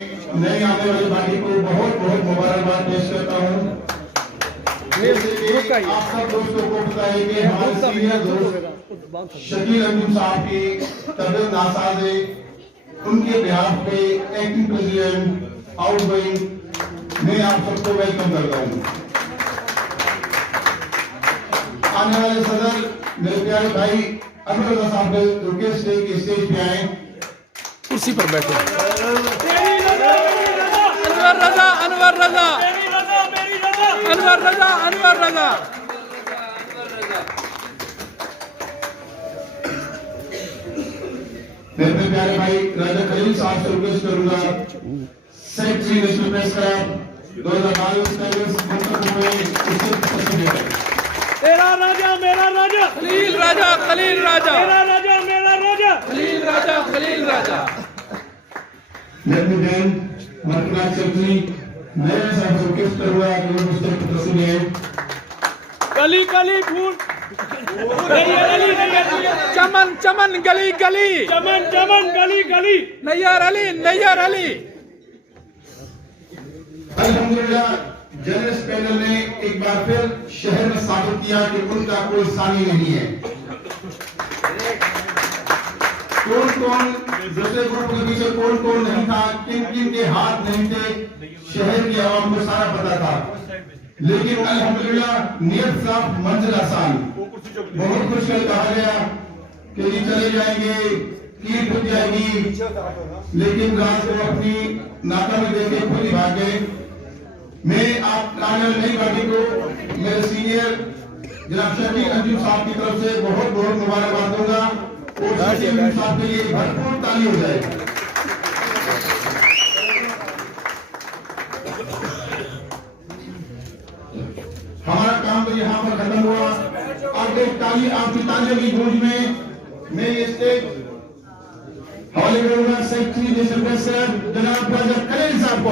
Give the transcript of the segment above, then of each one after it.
نئی آنے والی بھائی کو بہت بہت مبارکباد پیش کرتا ہوں۔ آپ سب دوستوں کو بتائیں کہ ہمارے سینئر دوست شکیل احمد صاحب کی طبیعت ناساز ہے، ان کے بہاف پہ ایکٹنگ پریزیڈنٹ آؤٹ گوئنگ میں آپ سب کو ویلکم کرتا ہوں۔ آنے والے صدر میرے پیارے بھائی انور رضا صاحب نے ریکویسٹ ہے کہ اسٹیج پہ آئیں، کرسی پر بیٹھے۔ انور رضا، انور رضا، انور رضا، انور رضا۔ میرے پیارے بھائی راجہ خلیل صاحب سے ریکویسٹ کروں گا، سیکٹری نیشنل پریس کلب 2022 منتخب ہوئے، اس سے تصدیق ہے۔ تیرا راجہ میرا راجہ، خلیل راجہ، خلیل راجہ، میرا راجہ میرا راجہ، خلیل راجہ، خلیل راجہ۔ میرے بہن مرکز سیکٹری نئے صاحب سے ریکویسٹ کروں گا کہ وہ مجھ تک تصدیق ہے۔ گلی گلی پھول، گلی گلی گلی، چمن چمن گلی گلی، چمن چمن گلی گلی، نیار علی، نیار علی۔ الحمدللہ جرنلسٹ پینل نے ایک بار پھر شہر میں ثابت کیا کہ ان کا کوئی ثانی نہیں ہے۔ کون کون دوسرے گروپ کے پیچھے کون کون نہیں تھا، کن کن کے ہاتھ نہیں تھے، شہر کی عوام کو سارا پتا تھا، لیکن الحمدللہ نیت صاف منزل آسان۔ بہت خوش کر کہا گیا کہ یہ چلے جائیں گے، کیٹ ہو جائے گی، لیکن رات کو اپنی ناکامی دیکھ کے خود ہی بھاگ گئے۔ میں آپ آنے والی نئی پارٹی کو میرے سینئر جناب شکیل احمد صاحب کی طرف سے بہت بہت مبارکباد دوں گا، اور شکیل احمد صاحب کے لیے بھرپور تالی ہو جائے۔ ہمارا کام تو یہاں پر ختم ہوا، آپ کی تالیوں کی گونج میں یہ اسٹیج حوالے کروں گا سیکٹری نیشنل پریس کلب جناب راجہ خلیل صاحب کو۔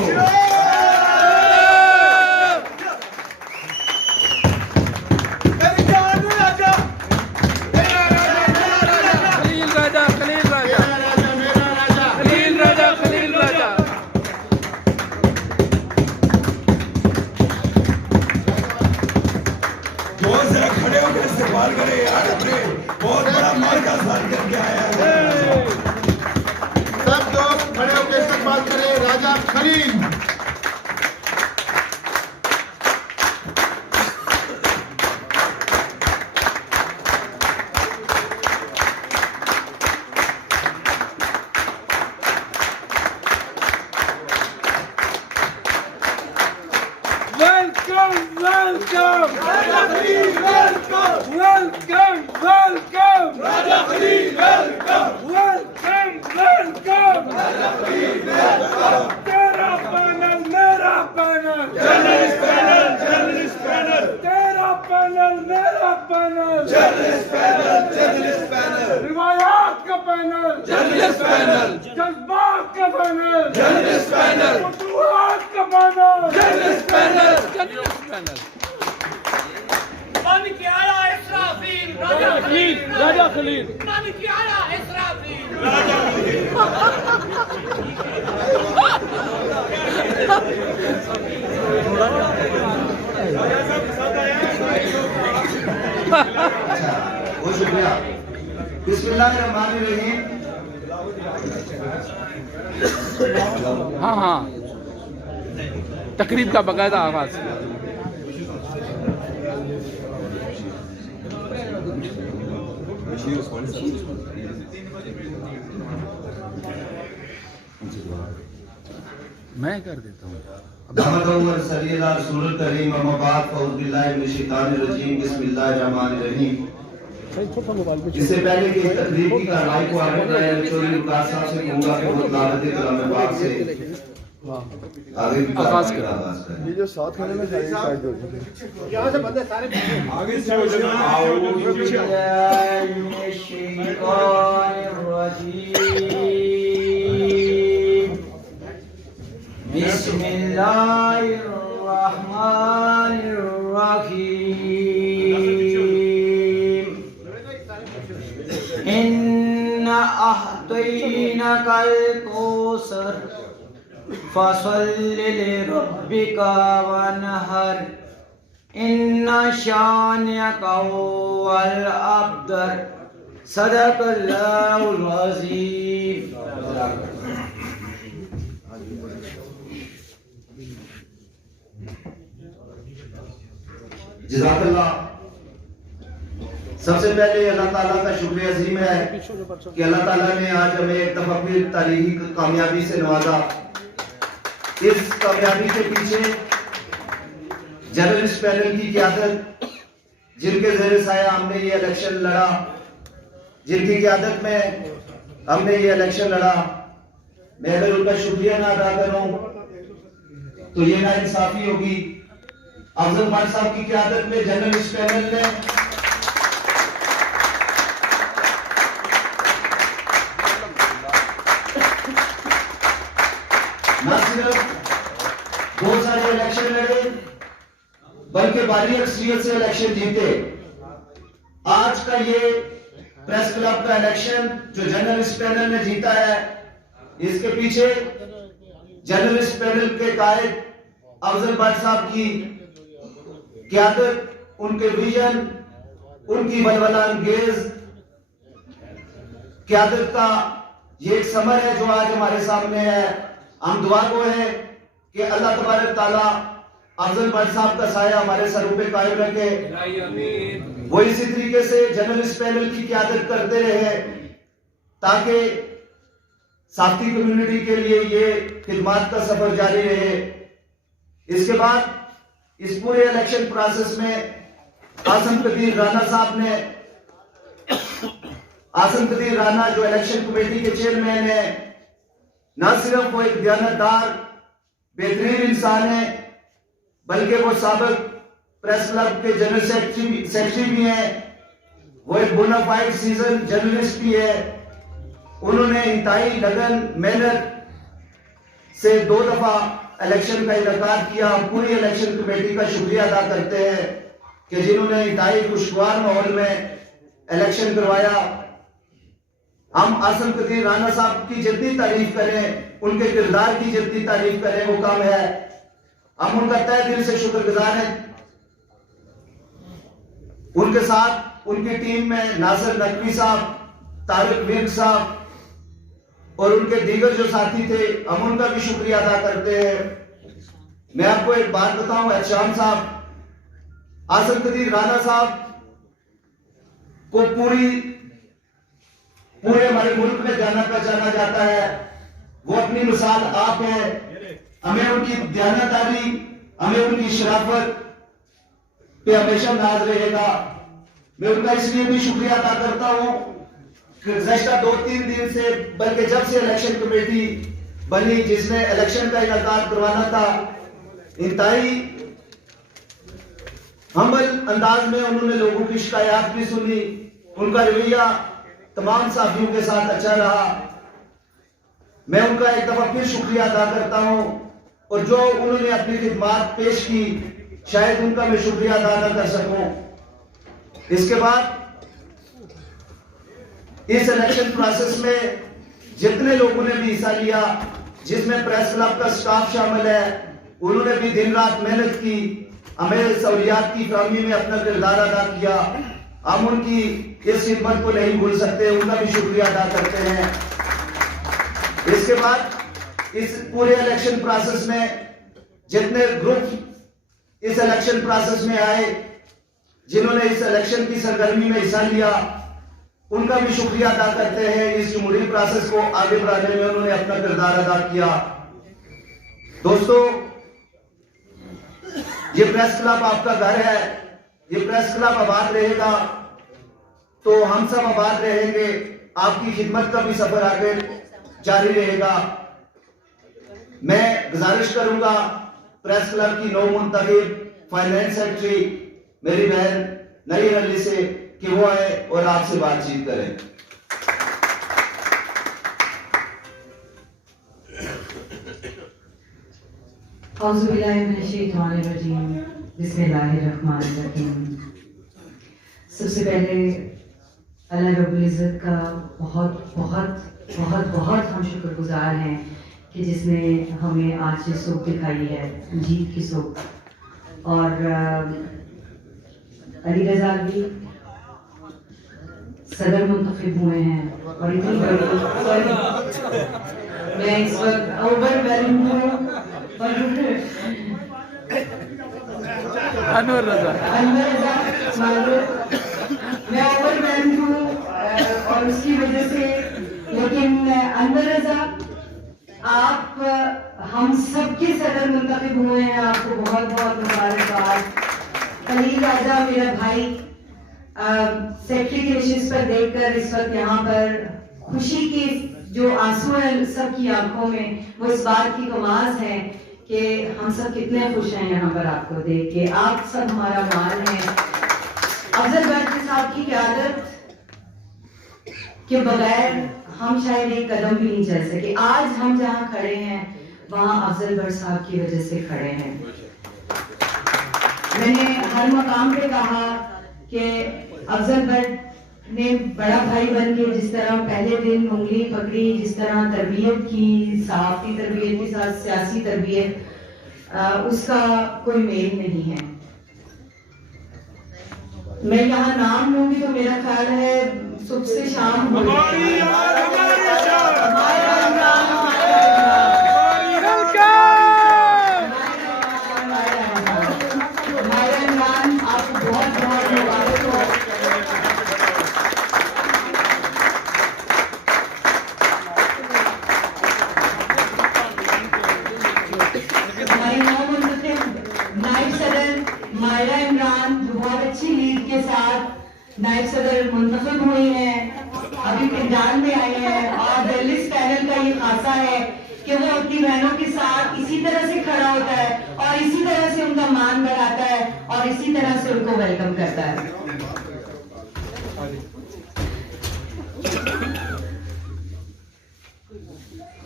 بہت بڑا مال کا ساتھ کر کے آیا ہے۔ سب دوست کھڑے ہو کے استقبال کریں راجہ خلیل۔ Welcome, welcome, Raja Khalil, welcome, welcome, welcome, Raja Khalil, welcome, welcome, welcome, Raja Khalil, welcome. Tera panel, mera panel, journalist panel, journalist panel, tera panel, mera panel, journalist panel, journalist panel, روایات کا panel, journalist panel, جذبات کا panel, journalist panel, فتوحات کا panel, journalist panel, journalist panel. مالک اعلیٰ اسرافیل، راجہ خلیل، راجہ خلیل، مالک اعلیٰ اسرافیل، راجہ خلیل۔ بہت شکریہ۔ بسم اللہ الرحمن الرحیم۔ ہاں ہاں، تقریب کا باقاعدہ آغاز۔ میں کر دیتا ہوں۔ محمد عمر صلی اللہ رسول الکریم اما بعد فاعوذ باللہ من الشیطان الرجیم بسم اللہ الرحمن الرحیم۔ اس سے پہلے کہ اس تقریب کی کارروائی کو آگے بڑھائیں، چودھری وقار صاحب سے کہوں گا کہ وہ تلاوت کلام پاک سے آگے کی آغاز کارروائی کا کریں۔ آغاز کریں۔ یہ جو ساتھ کھڑے میں ساری سائڈ ہو جائے۔ یہاں سے بندے سارے آگے سے ہو جانا۔ أعوذ بالله من الشيطان الرجيم بسم الله الرحمن الرحيم إنا أعطيناك الكوثر فصل لربك وانحر ان شانئك هو الابتر صدق اللہ العظیم. جزاک اللہ. سب سے پہلے اللہ تعالیٰ کا شکریہ عظیم ہے کہ اللہ تعالیٰ نے آج ہمیں ایک دفعہ پھر تاریخی کامیابی سے نوازا. اس کامیابی کے پیچھے جرنلسٹ پینل کی قیادت، جن کے زیر سایہ ہم نے یہ الیکشن لڑا، جن کی قیادت میں ہم نے یہ الیکشن لڑا، میں اگر ان کا شکریہ نہ ادا کروں تو یہ نا انصافی ہوگی. افضل بٹ صاحب کی قیادت میں جرنلسٹ پینل نے نہ صرف 2 سارے الیکشن لڑے بلکہ بھاری اکثریت سے الیکشن جیتے. آج کا یہ پریس کلب کا الیکشن جو جرنلسٹ پینل نے جیتا ہے، اس کے پیچھے جرنلسٹ پینل کے قائد افضل بٹ صاحب کی قیادت، ان کے ویژن، ان کی ولولہ انگیز قیادت کا یہ ایک ثمر ہے جو آج ہمارے سامنے ہے. ہم دعا گو ہیں کہ اللہ تبارک تعالیٰ افضل بٹ صاحب کا سایہ ہمارے سروں پہ قائم رکھے. وہ اسی طریقے سے جرنلسٹ پینل کی قیادت کرتے رہے تاکہ صحافتی کمیونٹی کے لیے یہ خدمات کا سفر جاری رہے. اس کے بعد اس پورے الیکشن پروسیس میں آصم قدیر رانا صاحب نے، آصم قدیر رانا جو الیکشن کمیٹی کے چیئرمین ہیں، نہ صرف وہ ایک دیانتدار بہترین انسان ہے بلکہ وہ سابق پریس کلب کے جنرل سیکرٹری بھی ہیں. وہ ایک بونا فائیڈ سیزن جرنلسٹ بھی ہے. انہوں نے انتہائی لگن محنت سے 2 دفعہ الیکشن کا انعقاد کیا. ہم پوری الیکشن کمیٹی کا شکریہ ادا کرتے ہیں کہ جنہوں نے انتہائی خوشگوار ماحول میں الیکشن کروایا. ہم آصم قدیر رانا صاحب کی جتنی تعریف کریں، ان کے کردار کی جتنی تعریف کریں وہ کم ہے. ہم ان کا تہ دل سے شکر گزار ہیں. ان کے ساتھ ان کی ٹیم میں ناصر نقوی صاحب، طارق ویرک صاحب اور ان کے دیگر جو ساتھی تھے، ہم ان کا بھی شکریہ ادا کرتے ہیں. میں آپ کو ایک بات بتاؤں، احتشام صاحب، آصم قدیر رانا صاحب کو پورے ہمارے ملک میں جانا پہچانا جاتا ہے. وہ اپنی مثال آپ ہیں. ہمیں ان کی دیانتداری، ہمیں ان کی شرافت پہ ہمیشہ ناز رہے گا. میں ان کا اس لیے بھی شکریہ ادا کرتا ہوں کہ گزشتہ 2-3 دن سے، بلکہ جب سے الیکشن کمیٹی بنی جس نے الیکشن کا انعقاد کروانا تھا، انتہائی ہمبل انداز میں انہوں نے لوگوں کی شکایات بھی سنی. ان کا رویہ تمام صحافیوں کے ساتھ اچھا رہا. میں ان کا ایک دفعہ پھر شکریہ ادا کرتا ہوں، اور جو انہوں نے اپنی خدمات پیش کی شاید ان کا میں شکریہ ادا نہ کر سکوں. اس کے بعد اس الیکشن پروسیس میں جتنے لوگوں نے بھی حصہ لیا، جس میں پریس کلب کا سٹاف شامل ہے، انہوں نے بھی دن رات محنت کی، ہمیں سہولیات کی فراہمی میں اپنا کردار ادا کیا. ہم ان کی اس خدمت کو نہیں بھول سکتے، ان کا بھی شکریہ ادا کرتے ہیں. اس کے بعد اس پورے الیکشن پروسیس میں جتنے گروپ اس الیکشن پروسیس میں آئے، جنہوں نے اس الیکشن کی سرگرمی میں حصہ لیا، ان کا بھی شکریہ ادا کرتے ہیں. اس جمہوری پروسیس کو آگے بڑھانے میں انہوں نے اپنا کردار ادا کیا. دوستو، یہ پریس کلب آپ کا گھر ہے. یہ پریس کلب آباد رہے گا تو ہم سب آباد رہیں گے. آپ کی خدمت کا بھی سفر آگے جاری رہے گا. میں گزارش کروں گا پریس کلب کی نو منتخب فائنانس سیکرٹری میری بہن نئی علی سے کہ وہ آئے اور آپ سے بات چیت کریں. اعوذ باللہ من الشیطان الرجیم، بسم اللہ الرحمن الرحیم. سب سے پہلے اللہ رب العزت کا بہت بہت بہت بہت ہم شکر گزار ہیں کہ کہ جس نے ہمیں آج یہ صبح دکھائی ہے، جیت کی صبح. اور علی رضا بھی صدر منتخب ہوئے ہیں اور اتنی بڑی میں اس وقت اوور ویلم ہوں. اور انور رضا میں اوور ویلم ہوں اور اس کی وجہ سے. لیکن انور رضا آپ ہم سب کے صدر منتخب ہوئے ہیں، آپ کو بہت بہت مبارکباد. خلیل راجہ میرا بھائی سیکرٹری کی نشست پر دیکھ کر اس وقت یہاں پر خوشی کے جو آنسو ہیں سب کی آنکھوں میں، وہ اس بات کی گواز ہے کہ ہم سب کتنے خوش ہیں یہاں پر آپ کو دیکھ کے. آپ سب ہمارا مال ہیں. افضل بٹ صاحب کی قیادت کے بغیر ہم شاید ایک قدم بھی نہیں چل سکے. آج ہم جہاں کھڑے ہیں وہاں افضل بٹ صاحب کی وجہ سے کھڑے ہیں. میں نے ہر مقام پہ کہا کہ افضل بٹ نے بڑا بھائی بن کے جس طرح پہلے دن انگلی پکڑی، جس طرح تربیت کی، صحافتی تربیت کے ساتھ سیاسی تربیت، اس کا کوئی میل نہیں ہے. میں یہاں نام لوں گی تو میرا خیال ہے صبح سے شام ہو نائب صدر منتخب ہوئی ہیں، ابھی پنجاب میں آئے ہیں. اور ریلس پینل کا یہ خاصہ ہے کہ وہ اپنی بہنوں کے ساتھ اسی طرح سے کھڑا ہوتا ہے اور اسی طرح سے ان کا مان بڑھاتا ہے اور اسی طرح سے ان کو ویلکم کرتا ہے.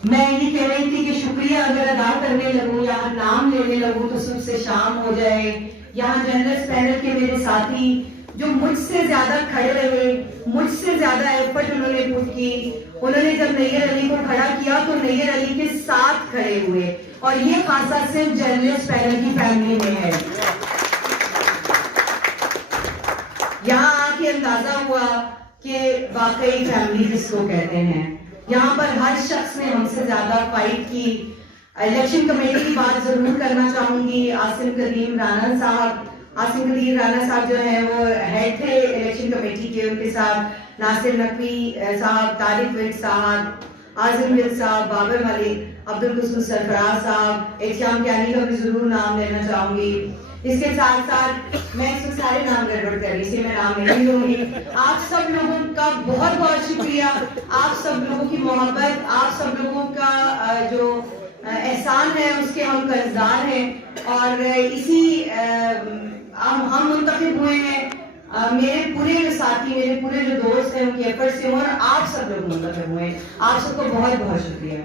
میں یہ کہہ رہی تھی کہ شکریہ اگر ادا کرنے لگوں، یہاں نام لینے لگوں تو صبح سے شام ہو جائے. یہاں جرنلسٹ پینل کے میرے ساتھی جو مجھ سے زیادہ کھڑے رہے، مجھ سے زیادہ ایفرٹ انہوں نے پٹ کی. انہوں نے جب نیر علی کو کھڑا کیا تو نیر علی کے ساتھ کھڑے ہوئے، اور یہ خاصہ صرف جرنلسٹ پینل کی فیملی میں ہے. یہاں آ کے اندازہ ہوا کہ واقعی فیملی کس کو کہتے ہیں. یہاں پر ہر شخص نے ہم سے زیادہ فائٹ کی. الیکشن کمیٹی کی بات ضرور کرنا چاہوں گی. عاصم قدیر رانا صاحب جو ہیں وہ ہیڈ تھے الیکشن کمیٹی کے، ان کے ساتھ ناصر نقوی صاحب، طارق ویٹ صاحب، عاظم ویل صاحب، بابر ملک، عبدالقسم سرفراز صاحب، احتشام کیانی کا بھی ضرور نام لینا چاہوں گی. اس کے ساتھ ساتھ میں اس میں سارے نام گڑبڑ کر رہی، اس لیے میں نام نہیں لوں گی. آپ سب لوگوں کا بہت بہت شکریہ. آپ سب لوگوں کی محبت، آپ سب لوگوں کا جو احسان ہے اس کے ہم قرضدار ہیں. اور اسی ہم منتخب ہوئے ہیں، میرے پورے جو ساتھی، میرے پورے جو دوست ہیں ان کی ایفرٹ سے، اور آپ سب لوگ منتخب ہوئے ہیں. آپ سب کو بہت بہت شکریہ.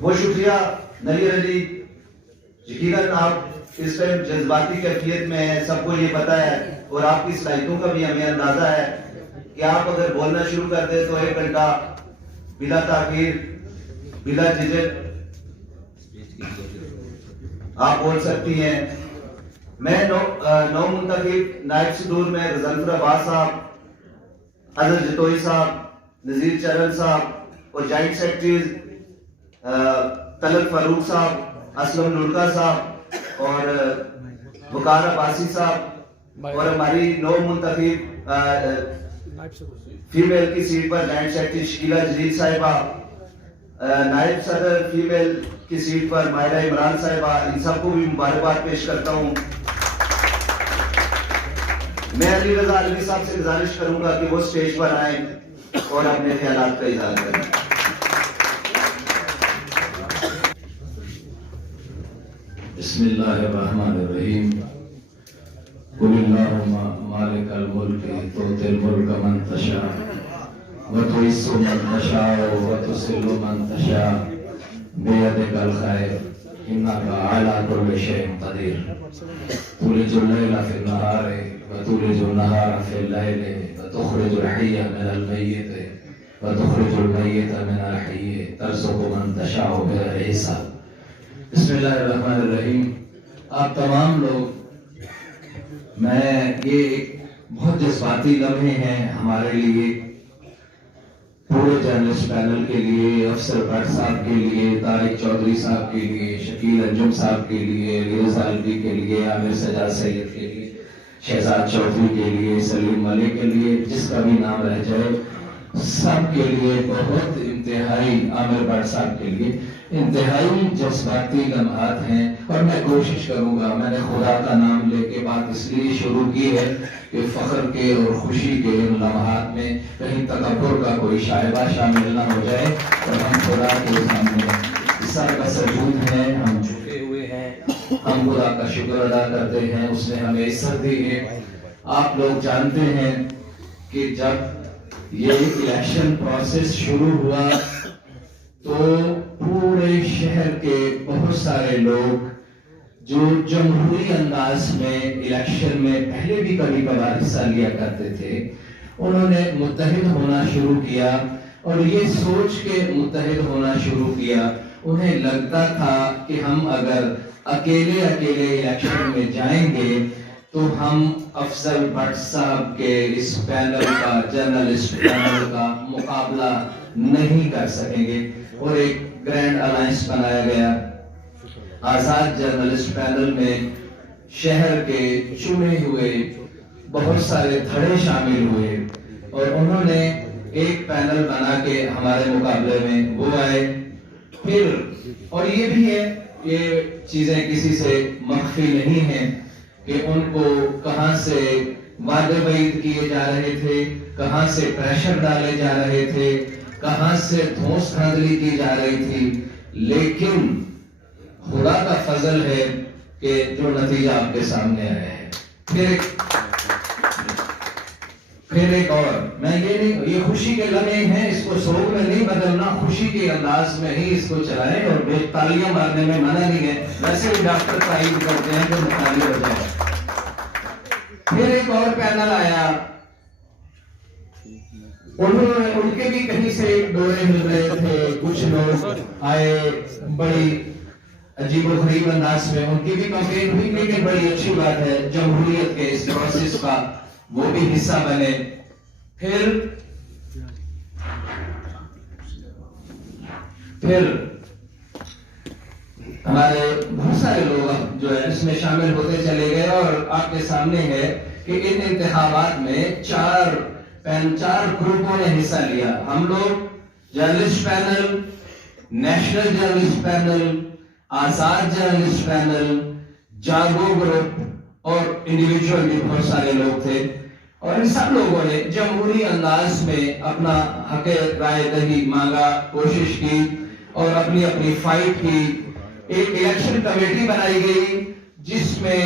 وہ شکریہ نیر علی. یقیناً آپ اس ٹائم جذباتی کیفیت میں ہیں، سب کو یہ پتا ہے، اور آپ کی صلاحیتوں کا بھی ہمیں اندازہ ہے کہ آپ اگر بولنا شروع کر دیں تو 1 گھنٹہ بلا تاخیر، بلا جھجک آپ بول سکتی ہیں. میں نو منتخب نائب صدور میں غضنفر عباس صاحب، اظہر جتوئی صاحب، نذیر چرن صاحب، اور جوائنٹ سیکرٹریز طلعت فاروق صاحب، اسلم لڑکا صاحب اور وقار عباسی صاحب، اور ہماری نو منتخب فیمیل کی سیٹ پر جوائنٹ سیکرٹری شکیلہ جلیل صاحبہ، نائب صدر فیمیل کی سیٹ پر ماہرہ عمران صاحبہ. ان سب کو بھی مبارکباد پیش کرتا ہوں. میں علی رضا علوی صاحب سے گزارش کروں گا کہ وہ سٹیج پر آئیں اور اپنے خیالات کا اظہار کریں. بسم اللہ الرحمن الرحیم. قل اللہم مالک الملک تؤتی الملک من تشاء وتعز من تشاء وتذل من تشاء بیدک الخیر إنك على كل شيء قدير تولج الليل في النهار وتولج النهار في الليل وتخرج الحي من الميت وتخرج الميت من الحي ترزق من تشاء بغير حساب. بسم اللہ الرحمن الرحیم. آپ تمام لوگ، میں یہ ایک بہت جذباتی لمحے ہیں ہمارے لیے، پورے جرنلسٹ پینل کے لیے، افسر بٹ صاحب کے لیے، طارق چودھری صاحب کے لیے، شکیل انجم صاحب کے لیے، ریاض الوی کے لیے، عامر سجاد سید کے لیے، شہزاد چودھری کے لیے، سلیم ملک کے لیے، جس کا بھی نام رہ جائے سب کے لیے بہت انتہائی، عامر بٹ صاحب کے لیے انتہائی جذباتی لمحات ہیں. اور میں کوشش کروں گا، میں نے خدا کا نام لے کے بات اس لیے شروع کی ہے کہ فخر کے اور خوشی کے ان لمحات میں کہیں تکبر کا کوئی شائبہ شامل نہ ہو جائے، اور ہم خدا کے سامنے سر کا سجود ہیں، ہم جھکے ہوئے ہیں، ہم خدا کا شکر ادا کرتے ہیں، اس نے ہمیں عزت دی ہے. آپ لوگ جانتے ہیں کہ جب یہ الیکشن پروسیس شروع ہوا تو پورے شہر کے بہت سارے لوگ جو جمہوری انداز میں الیکشن میں پہلے بھی کبھی کبھار حصہ لیا کرتے تھے، انہوں نے متحد ہونا شروع کیا، اور یہ سوچ کے متحد ہونا شروع کیا. انہیں لگتا تھا کہ ہم اگر اکیلے الیکشن میں جائیں گے تو ہم افضل بٹ صاحب کے اس پینل کا، جرنلسٹ پینل کا مقابلہ نہیں کر سکیں گے، اور ایک گرینڈ الائنس بنایا گیا. آزاد جرنلسٹ پینل میں شہر کے چنے ہوئے بہت سارے دھڑے شامل ہوئے، اور انہوں نے ایک پینل بنا کے ہمارے مقابلے میں وہ آئے. پھر اور یہ بھی ہے، یہ چیزیں کسی سے مخفی نہیں ہیں کہ ان کو کہاں سے وعدے وعید کیے جا رہے تھے، کہاں سے پریشر ڈالے جا رہے تھے، کہاں سے دھوس دھاندلی کی جا رہی تھی. لیکن خدا کا فضل ہے کہ جو نتیجہ آپ کے سامنے آیا ہے. پھر ایک اور، میں یہ نہیں، یہ خوشی کے لمحے ہیں، اس کو سوگ میں نہیں بدلنا، خوشی کے انداز میں ہی اس کو چلائیں، اور تالیاں مارنے میں منع نہیں ہے، ویسے بھی ڈاکٹر تائید کرتے ہیں کہ متالی ہو جائے. پھر ایک اور پینل آیا، ان کے بھی کہیں سے ڈورے مل رہے تھے، کچھ لوگ آئے بڑی عجیب و غریب انداز میں، ان کی بھی کمپین ہوئی، لیکن بڑی اچھی بات ہے جمہوریت کے اس پروسیس کا وہ بھی حصہ بنے. پھر ہمارے بہت سارے لوگ جو ہے اس میں شامل ہوتے چلے گئے، اور آپ کے سامنے ہے کہ ان انتخابات میں چار گروپوں نے حصہ لیا. ہم لوگ journalist panel, national journalist panel, آزاد جرنلسٹ پینل، جاگو گروپ اور انڈیویجول بھی بہت سارے لوگ تھے، اور ان سب لوگوں نے جمہوری انداز میں اپنا حق رائے دہی مانگا، کوشش کی اور اپنی فائٹ کی. ایک الیکشن کمیٹی بنائی گئی جس میں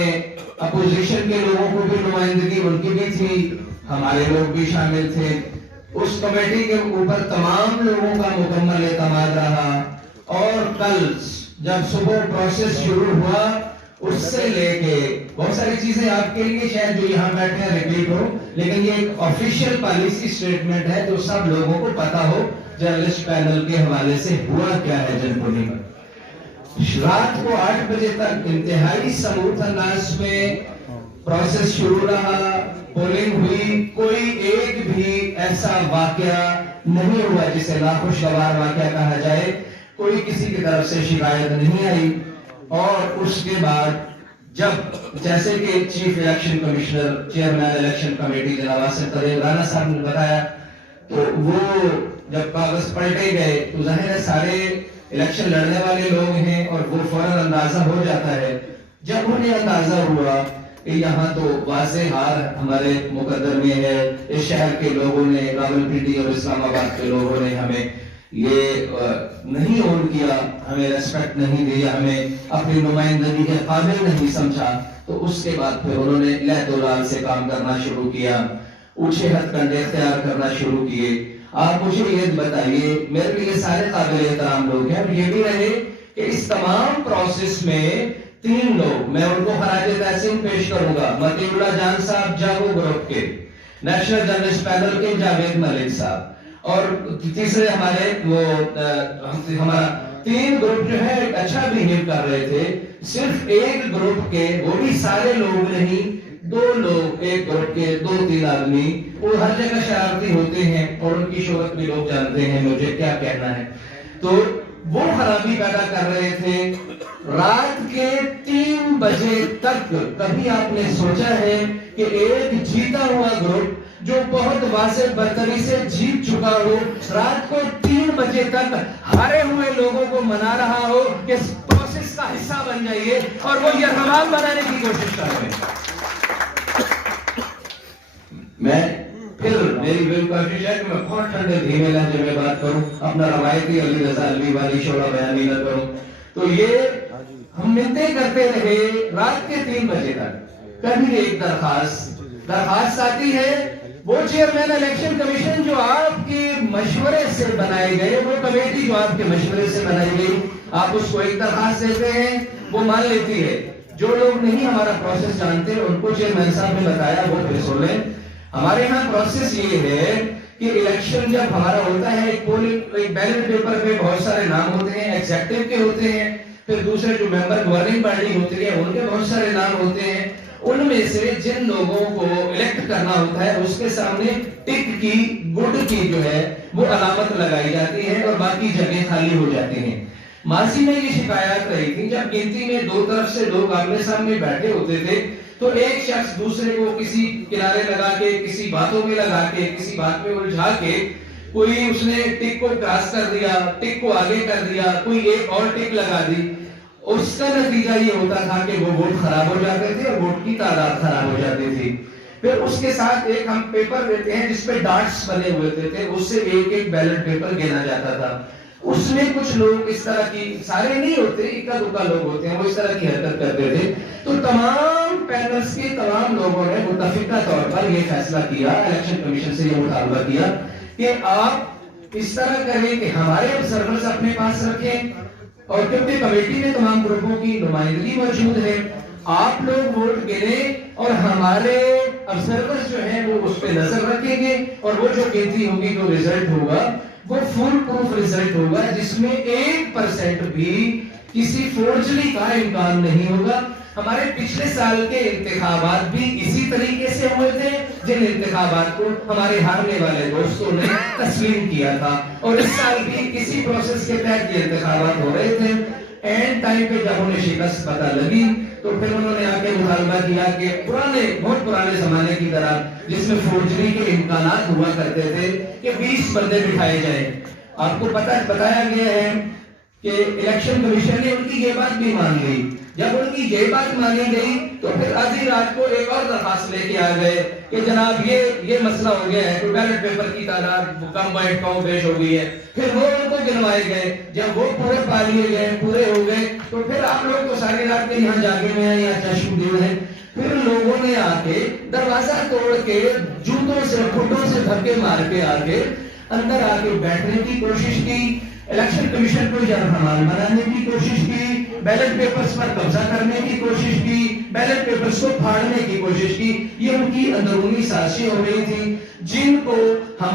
اپوزیشن کے لوگوں کو بھی نمائندگی ان کی بھی تھی، ہمارے لوگ بھی شامل تھے. اس کمیٹی کے اوپر تمام لوگوں کا مکمل اعتماد رہا، اور کل جب صبح پروسیس شروع ہوا اس سے لے کے بہت ساری چیزیں آپ کے لیے شاید جو یہاں بیٹھے ہیں ریپیٹ ہو، لیکن یہ ایک آفیشیل پالیسی سٹیٹمنٹ ہے جو سب لوگوں کو پتا ہو جرنلسٹ پینل کے حوالے سے ہوا کیا ہے. جنپوری میں رات کو 8 بجے تک انتہائی سموتھ انداز میں پروسیس شروع رہا، پولنگ ہوئی، کوئی ایک بھی ایسا واقعہ نہیں ہوا جسے ناخوشگوار واقعہ کہا جائے، کوئی کسی کی طرف سے شکایت نہیں آئی. اور اس کے بعد جب جیسے کہ chief election commissioner, chairman election committee جناب آصف طریق رانا صاحب نے بتایا، تو وہ جب کاغذ پلٹے گئے تو ظاہر ہے سارے الیکشن لڑنے والے لوگ ہیں اور وہ فوراً اندازہ ہو جاتا ہے. جب انہیں اندازہ ہوا کہ یہاں تو واضح ہار ہمارے مقدر میں ہے، اس شہر کے لوگوں نے، راولپنڈی اور اسلام آباد کے لوگوں نے ہمیں یہ نہیں اون کیا، ہمیں ریسپیکٹ نہیں دیا، ہمیں اپنی نمائندگی کے قابل نہیں سمجھا، تو اس کے بعد پھر انہوں نے لہد و لال سے کام کرنا شروع کیا، اونچے ہتھ کنڈے اختیار کرنا شروع کیے. آپ مجھے یہ بتائیے، میرے لیے سارے قابل احترام لوگ ہیں، اور یہ بھی رہے کہ کہ اس تمام پروسیس میں 3 لوگ میں ان کو خراج تحسین پیش کروں گا. متی اللہ جان صاحب جاگو گروپ کے نیشنل جرنلسٹ پینل کے جاوید ملک صاحب, اور تیسرے ہمارے وہ ہمارا 3 گروپ جو ہے اچھا بہیو کر رہے تھے. صرف ایک گروپ کے, وہ بھی سارے لوگ نہیں, 2 لوگ ایک گروپ کے 2-3 آدمی, وہ ہر جگہ شرارتی ہوتے ہیں اور ان کی شہرت بھی لوگ جانتے ہیں مجھے کیا کہنا ہے. تو وہ خرابی پیدا کر رہے تھے رات کے 3 بجے تک. کبھی آپ نے سوچا ہے کہ ایک جیتا ہوا گروپ جو بہت واضح برتری سے جیت چکا ہو, رات کو 3 بجے تک ہارے ہوئے لوگوں کو منا رہا ہو کہ اس پروسیس کا حصہ بن جائیے, اور وہ یہ رواج بنانے کی کوشش کر رہے ہیں. میں پھر میری بل کوشش ہے کہ میں بہت ٹھنڈے دھیمے لہجے میں بات کروں, اپنا روایتی علی رضا علوی والی شعلہ بیانی نہ کروں. تو یہ ہم منتیں کرتے رہے رات کے 3 بجے تک. کبھی ایک درخواست آتی ہے, وہ چیئرمین الیکشن کمیشن جو آپ کے مشورے سے بنائے گئے, وہ کمیٹی جو آپ کے مشورے سے بنائی گئی, آپ اس کو ایک درخواست دیتے ہیں, وہ مان لیتی ہے. جو لوگ نہیں ہمارا پروسیس جانتے ان کو چیئرمین صاحب نے بتایا, وہ پھر سن لیں. ہمارے ہاں پروسیس یہ ہے کہ الیکشن جب ہمارا ہوتا ہے, ایک بیلٹ پیپر پہ بہت سارے نام ہوتے ہیں, ایگزیکٹو کے ہوتے ہیں, پھر دوسرے جو ممبر گورننگ پارٹی ہوتی ہے ان کے بہت سارے نام ہوتے ہیں. ان میں سے جن لوگوں کو الیکٹ کرنا ہوتا ہے اس کے سامنے ٹک کی, گڈ کی جو ہے وہ علامت لگائی جاتی ہے اور باقی جگہیں خالی ہو جاتی ہیں. ماضی میں یہ شکایات رہی تھی, جب گنتی میں 2 طرف سے لوگ آمنے سامنے بیٹھے ہوتے تھے تو ایک شخص دوسرے کو کسی کنارے لگا کے, کسی باتوں میں لگا کے, کسی بات میں الجھا کے, کوئی اس نے ٹک کو کراس کر دیا, ٹک کو آگے کر دیا, کوئی ایک اور ٹک لگا دی. اس کا نتیجہ یہ ہوتا تھا کہ وہ ووٹ خراب ہو جاتے تھے اور ووٹ کی تعداد خراب ہو جاتی تھی. پھر اس کے ساتھ ایک ہم پیپر دیتے ہیں جس پہ ڈاٹس بنے ہوئے تھے, اس سے ایک بیلٹ پیپر گنا جاتا تھا. اس میں کچھ لوگ اس طرح کی, سارے نہیں ہوتے, اکا دکا لوگ ہوتے ہیں, وہ اس طرح کی حرکت کرتے تھے. تو تمام پینلز کے تمام لوگوں نے متفقہ طور پر یہ فیصلہ کیا, الیکشن کمیشن سے یہ مطالبہ کیا کہ آپ اس طرح کریں کہ ہمارے آبزرورز اپنے پاس رکھیں, اور کیونکہ کمیٹی میں تمام گروپوں کی نمائندگی موجود ہے, آپ لوگ ووٹ گنیں اور ہمارے آبزرورز جو ہیں وہ اس پہ نظر رکھیں گے, اور وہ جو گنتی ہوگی, جو ریزلٹ ہوگا وہ فل پروف ریزلٹ ہوگا, جس میں 1% بھی کسی فورجری کا امکان نہیں ہوگا. ہمارے پچھلے سال کے انتخابات بھی اسی طریقے سے ہوئے تھے, جن انتخابات کو ہمارے ہارنے والے دوستوں نے تسلیم کیا تھا, اور اس سال بھی کسی پروسیس کے تحت یہ انتخابات ہو رہے تھے. اینڈ ٹائم پہ جب انہیں شکست پتہ لگی تو پھر انہوں نے آ کے مطالبہ کیا کہ بہت پرانے زمانے کی طرح جس میں فورجری کے امکانات ہوا کرتے تھے کہ 20 بندے بٹھائے جائیں. آپ کو بتایا گیا ہے کہ الیکشن کمیشن نے ان کی یہ بات بھی مان لی. جب ان کی یہ بات مانی گئی تو پھر آدھی رات کو ایک اور درخواست لے کے آ گئے کہ جناب یہ مسئلہ ہو گیا ہے, تو بیلٹ پیپر کی تعداد کم بیش ہو گئی ہے. پھر وہ ان کو گنوائے گئے, جب وہ پورے پا لیے گئے, پورے ہو گئے, تو پھر آپ لوگ تو ساری رات کے یہاں جاگے میں ہیں, یہاں چشم دیو ہیں. پھر لوگوں نے آ کے دروازہ توڑ کے جوتوں سے پھٹوں سے دھکے مار کے آ کے اندر آ کے بیٹھنے کی کوشش کی, الیکشن کمیشن کو جرحمان بنانے کی کوشش کی, بیلٹ پیپرز پر قبضہ کرنے کی کوشش کی, بیلٹ پیپرز کو پھاڑنے کی کوشش کی. یہ ان کی اندرونی سازشیں ہو رہی تھی, جن کو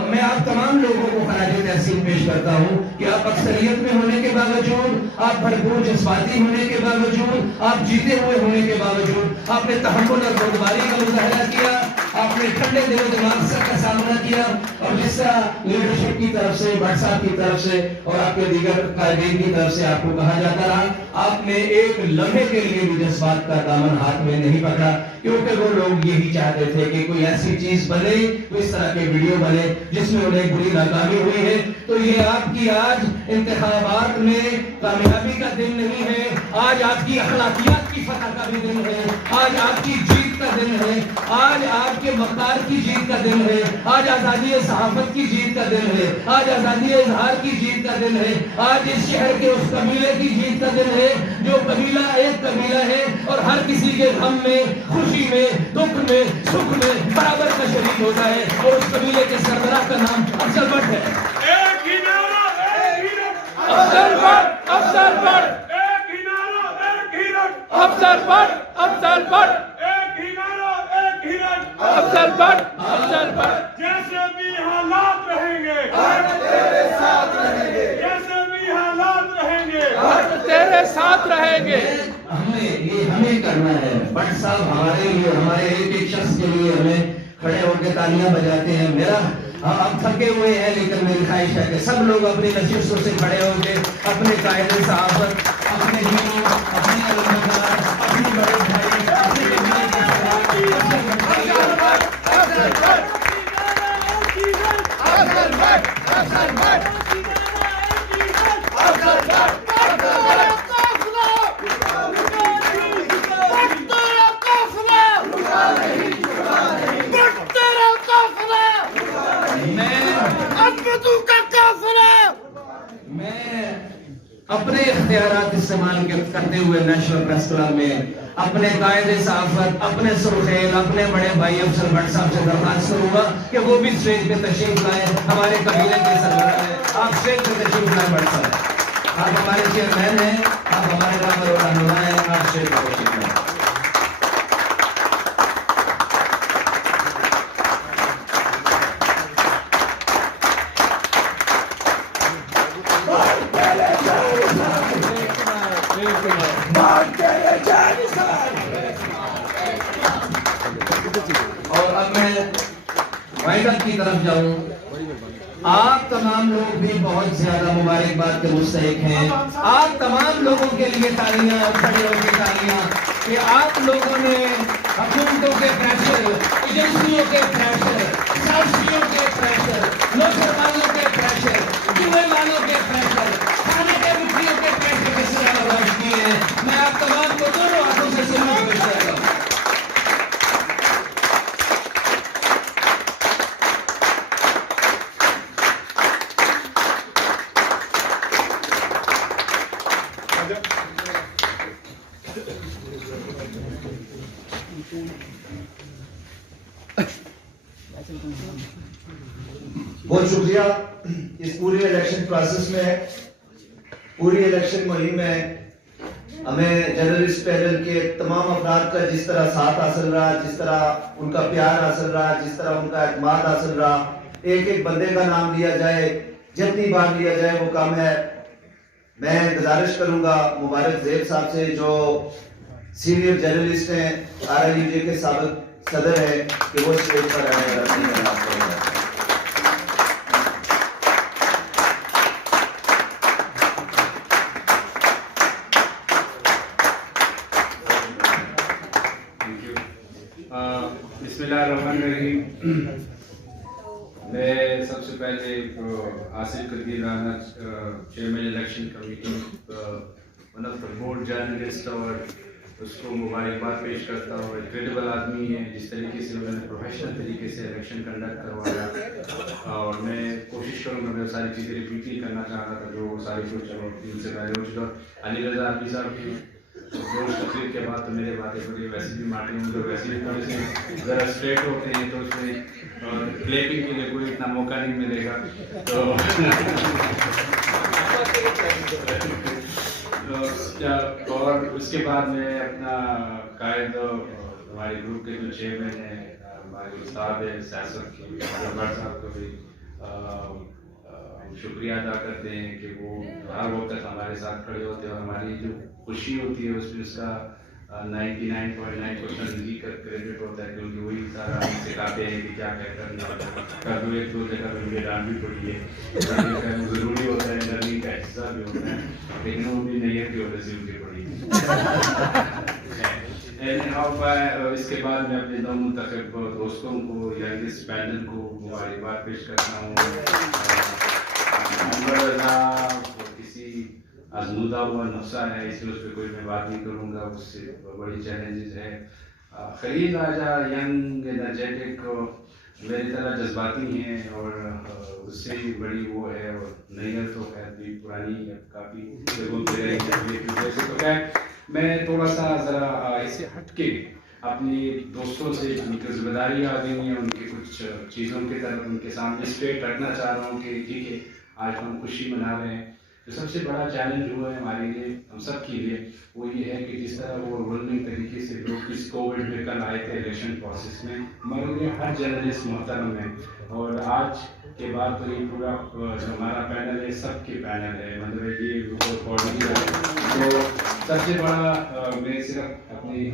میں آپ تمام لوگوں کو خراج تحسین پیش کرتا ہوں کہ آپ اکثریت میں ہونے کے باوجود, آپ بھرپور جذباتی ہونے کے باوجود, آپ جیتے ہوئے ہونے کے باوجود آپ نے تحمل اور بردباری کا مظاہرہ کیا, آپ نے ٹھنڈے دل و دماغ سے کا سامنا کیا. اور جس طرح لیڈرشپ کی طرف سے, بٹ صاحب کی طرف سے اور آپ کے دیگر قائدین کی طرف سے آپ کو کہا جاتا رہا, آپ نے ایک لمحے کے لیے بھی جذبات کا دامن ہاتھ میں نہیں پکڑا, کیونکہ وہ لوگ یہی چاہتے تھے کہ کوئی ایسی چیز بنے, کوئی اس طرح کے ویڈیو بنے جس میں انہیں بری ناکامی ہوئی ہے. تو یہ آپ کی آج انتخابات میں کامیابی کا دن نہیں ہے, آج آپ کی اخلاقیات کی فتح کا بھی دن ہے, آج آپ کی جیت کا دن ہے, آج آپ کے وقار کی جیت کا دن ہے, آج آزادی صحافت کی جیت کا دن ہے, آج آزادی اظہار کی جیت کا دن ہے, آج اس شہر کے اس قبیلے کی جیت کا دن ہے جو قبیلہ ایک قبیلہ ہے اور ہر کسی کے غم میں, خوشی میں, دکھ میں, سکھ میں برابر کا شریک ہوتا ہے, اور اس قبیلے کے سربراہ کا نام افضل بٹ ہے. افضل بٹ افضل بٹ افضل بٹ ایک ہی نعرہ ایک ہی رنگ افضل بٹ افضل بٹ جیسے بھی حالات رہیں گے جیسے بھی حالات رہیں گے تیرے ساتھ رہیں گے. ہمیں کرنا ہے. بٹ صاحب ہمارے لیے, ہمارے ایک ایک شخص کے لیے ہمیں کھڑے ہو کے تالیاں بجاتے ہیں. ہم اب تھکے ہوئے ہیں, لیکن میری خواہش ہے کہ سب لوگ اپنی نشستوں سے کھڑے ہو کے اپنے قائد صحافت, اپنے ہیرو, اپنے علماء, اپنے بڑے بھائی, اپنے میں اپنے اختیارات استعمال کرتے ہوئے نیشنل پریس کلب میں اپنے قائد صحافت, اپنے سرخیل, اپنے بڑے بھائی افضل بٹ صاحب سے درخواست کروں گا کہ وہ بھی اسٹیج پہ تشریف لائیں. ہمارے قبیلے کے سربراہ ہیں, آپ اسٹیج پہ تشریف لائیں. بٹ صاحب آپ ہمارے چیئرمین ہیں, آپ ہمارے رہبر و رہنما ہیں, آپ اسٹیج پہ تشریف لائیں. اور اب میں وائنڈ اپ کی طرف جاؤں. آپ تمام لوگ بھی بہت زیادہ مبارکباد کے مستحق ہیں. آپ تمام لوگوں کے لیے تالیاں, کھڑے ہو کے تالیاں کہ آپ لوگوں نے حکومتوں کے پریشر, ایجنسیوں کے پریشر, سیاسیوں کے پریشر, لوکل والوں کے پریشر, جوئے والوں کے پریشر, کھانے کے مٹھیوں کے پریشر کے ساتھ برداشت کیے ہیں. میں آپ تمام کو دونوں ہاتھوں سے سلام پیش کرتا ہوں. بہت شکریہ. اس پوری الیکشن پروسیس میں, پوری الیکشن مہم میں ہمیں جرنلسٹ پینل کے تمام افراد کا جس طرح ساتھ حاصل رہا, جس طرح ان کا پیار حاصل رہا, جس طرح ان کا اعتماد حاصل رہا. ایک ایک بندے کا نام لیا جائے, جتنی بار لیا جائے وہ کم ہے. میں گزارش کروں گا مبارک زیب صاحب سے, جو سینئر جرنلسٹ ہیں, RIUJ کے سابق صدر ہے, کہ وہ اسٹیج پر آئے. بسم اللہ الرحمن الرحیم. میں سب سے پہلے Asif Qadeer Rana, chairman election committee, one of the board journalist, اور اس کو مبارکباد پیش کرتا ہوں. کریڈیبل آدمی ہے, جس طریقے سے انہوں نے پروفیشنل طریقے سے الیکشن کنڈکٹ کروایا, اور میں کوشش کروں گا, میں ساری چیزیں ریپیٹ نہیں کرنا چاہ رہا تھا جو ساری کچھ ان سے پہلے ہو چکا. علی رضا عابدی صاحب کی جوش تقریر کے بعد تو میرے باتیں بڑی ویسے بھی ماٹی ہوں, جو ویسے بھی تھوڑے سے ذرا اسٹریٹ ہوتے ہیں, تو اس میں کلیپنگ کے لیے کوئی اتنا موقع نہیں ملے گا. تو اور اس کے بعد میں اپنا قائد, ہمارے گروپ کے جو چیئرمین ہیں, ہمارے استاد ہیں سیاست کی, بٹ صاحب کو بھی شکریہ ادا کرتے ہیں کہ وہ ہر وقت تک ہمارے ساتھ کھڑے ہوتے ہیں, اور ہماری جو خوشی ہوتی ہے اس میں اس کا 99.9% ہی کریڈٹ ہوتا ہے, کیونکہ وہی سارا ہم سکھاتے ہیں کہ کیا کیا کرنا کر دو. ایک دو جگہ پہ مجھے ڈانٹ بھی پڑی ہے, ضروری ہوتا ہے, لرننگ کا حصہ بھی ہوتا ہے, لیکن وہ بھی نیت کی وجہ سے مجھے پڑی. اس کے بعد میں اپنے دو منتخب دوستوں کو, یعنگسٹ پینل کو مبارکباد پیش کرتا ہوں. کسی آزمودہ ہوا نقصہ ہے, اس لیے اس پہ کوئی میں بات نہیں کروں گا, اس سے بڑی چیلنجز ہے. خلیل راجہ ینگ انرجیٹک, میری طرح جذباتی ہیں, اور اس سے بھی بڑی وہ ہے, اور نیت تو خیر بھی پرانی ہے, کافی جگہوں پہ رہی ہے. تو خیر میں تھوڑا سا ذرا اسے ہٹ کے اپنی دوستوں سے ان کی ذمہ داری آ گئی ہے, ان کی کچھ چیزوں کی طرف ان کے سامنے اسٹریٹ رکھنا چاہ رہا ہوں کہ ٹھیک ہے, آج ہم خوشی منا رہے ہیں, جو سب سے بڑا چیلنج ہوا ہے ہمارے لیے، ہم سب کے لیے، وہ یہ ہے کہ جس طرح وہ رولنگ طریقے سے لوگ اس کووڈ میں کل آئے تھے الیکشن پروسیس میں، ہمارے لیے ہر جرنلسٹ محترم ہے، اور آج کے بعد تو یہ پورا جو ہمارا پینل ہے سب کے پینل ہے، مطلب یہ تو سب سے بڑا میں صرف اپنے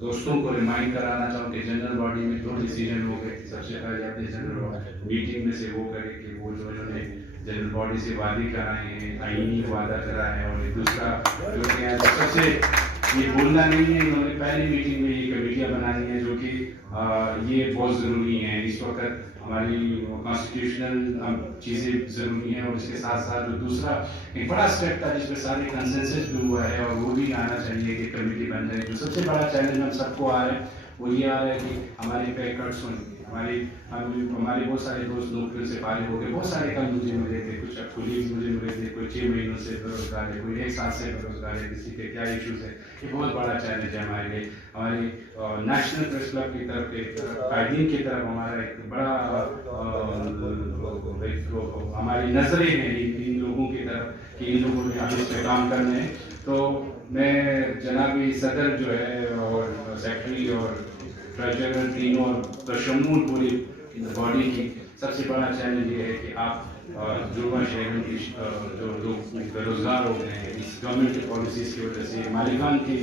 دوستوں کو ریمائنڈ کرانا چاہوں کہ جنرل باڈی میں 2 ڈیسیجن ہو گئے تھے. سب سے پہلے اپنے جنرل میٹنگ میں سے وہ کرے کہ وہ جو انہوں نے جنرل باڈی سے وعدے کرائے ہیں، آئینی وعدہ کرا ہے، اور دوسرا جو کہ سب سے یہ بولنا نہیں ہے، انہوں نے پہلی میٹنگ میں یہ کمیٹیاں بنانی ہیں جو کہ یہ بہت ضروری ہیں اس وقت، ہماری کانسٹیٹیوشنل چیزیں ضروری ہیں، اور اس کے ساتھ ساتھ جو دوسرا ایک بڑا اسٹیپ تھا جس میں سارے کنسنسس بھی ہوا ہے اور وہ بھی آنا چاہیے کہ کمیٹی بن جائے. جو سب سے بڑا چیلنج ہم سب کو آ رہا ہے وہ یہ آ رہا ہے کہ ہمارے پے کٹس ہونے، ہمارے بہت سارے دوست نوکریوں سے فارغ ہو گئے، بہت سارے کل مجھے ملے تھے، کچھ کولیگز مجھے ملے تھے، کوئی 6 مہینوں سے بے روزگار ہے، کوئی 1 سال سے بے روزگار ہے، کسی کے کیا ایشوز ہے. یہ بہت بڑا چیلنج ہے ہمارے لیے. ہماری نیشنل پریس کلب کی طرف کے قائدین کی طرف ہمارا ایک بڑا ہماری نظریں ہیں ان لوگوں کی طرف کہ ان لوگوں نے اب اس پہ کام کرنے ہیں. تو میں جنابی صدر جو ہے اور سیکرٹری اور ٹریجرر تینوں اور بشمول پوری باڈی کی سب سے بڑا چیلنج یہ ہے کہ آپ جڑواں شہروں کی جو لوگ بے روزگار ہو گئے ہیں اس گورنمنٹ کی پالیسیز کی وجہ سے، مالکان کے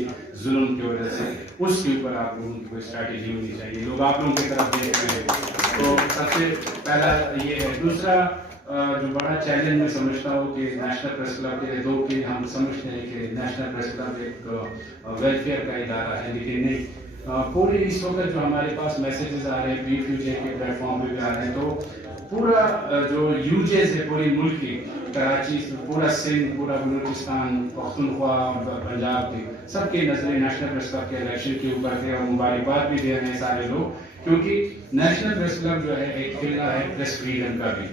ظلم کی وجہ سے، اس کے اوپر آپ لوگوں کی کوئی اسٹریٹجی ہونی چاہیے. لوگ آپ لوگوں کی طرف دیکھ رہے ہیں، تو سب سے پہلا یہ ہے. دوسرا جو بڑا چیلنج میں سمجھتا ہوں کہ نیشنل پریس کلب کے دو کہ ہم سمجھتے ہیں کہ نیشنل پریس کلب ایک ویلفیئر کا ادارہ ہے، لیکن نہیں پورے اس وقت جو ہمارے پاس میسیجز آ رہے ہیں پی فیوچر کے پلیٹ فارم پہ بھی آ رہے ہیں، تو پورا جو یوجز ہے پوری ملک کی، کراچی پورا سندھ، پورا بلوچستان، پختونخوا، پنجاب کی سب کے نظریں نیشنل پریس کلب کے الیکشن کے اوپر تھے، اور مبارکباد بھی دے رہے ہیں سارے لوگ، کیونکہ نیشنل پریس کلب جو ہے ایک قلعہ ہے پریس فریڈم کا بھی.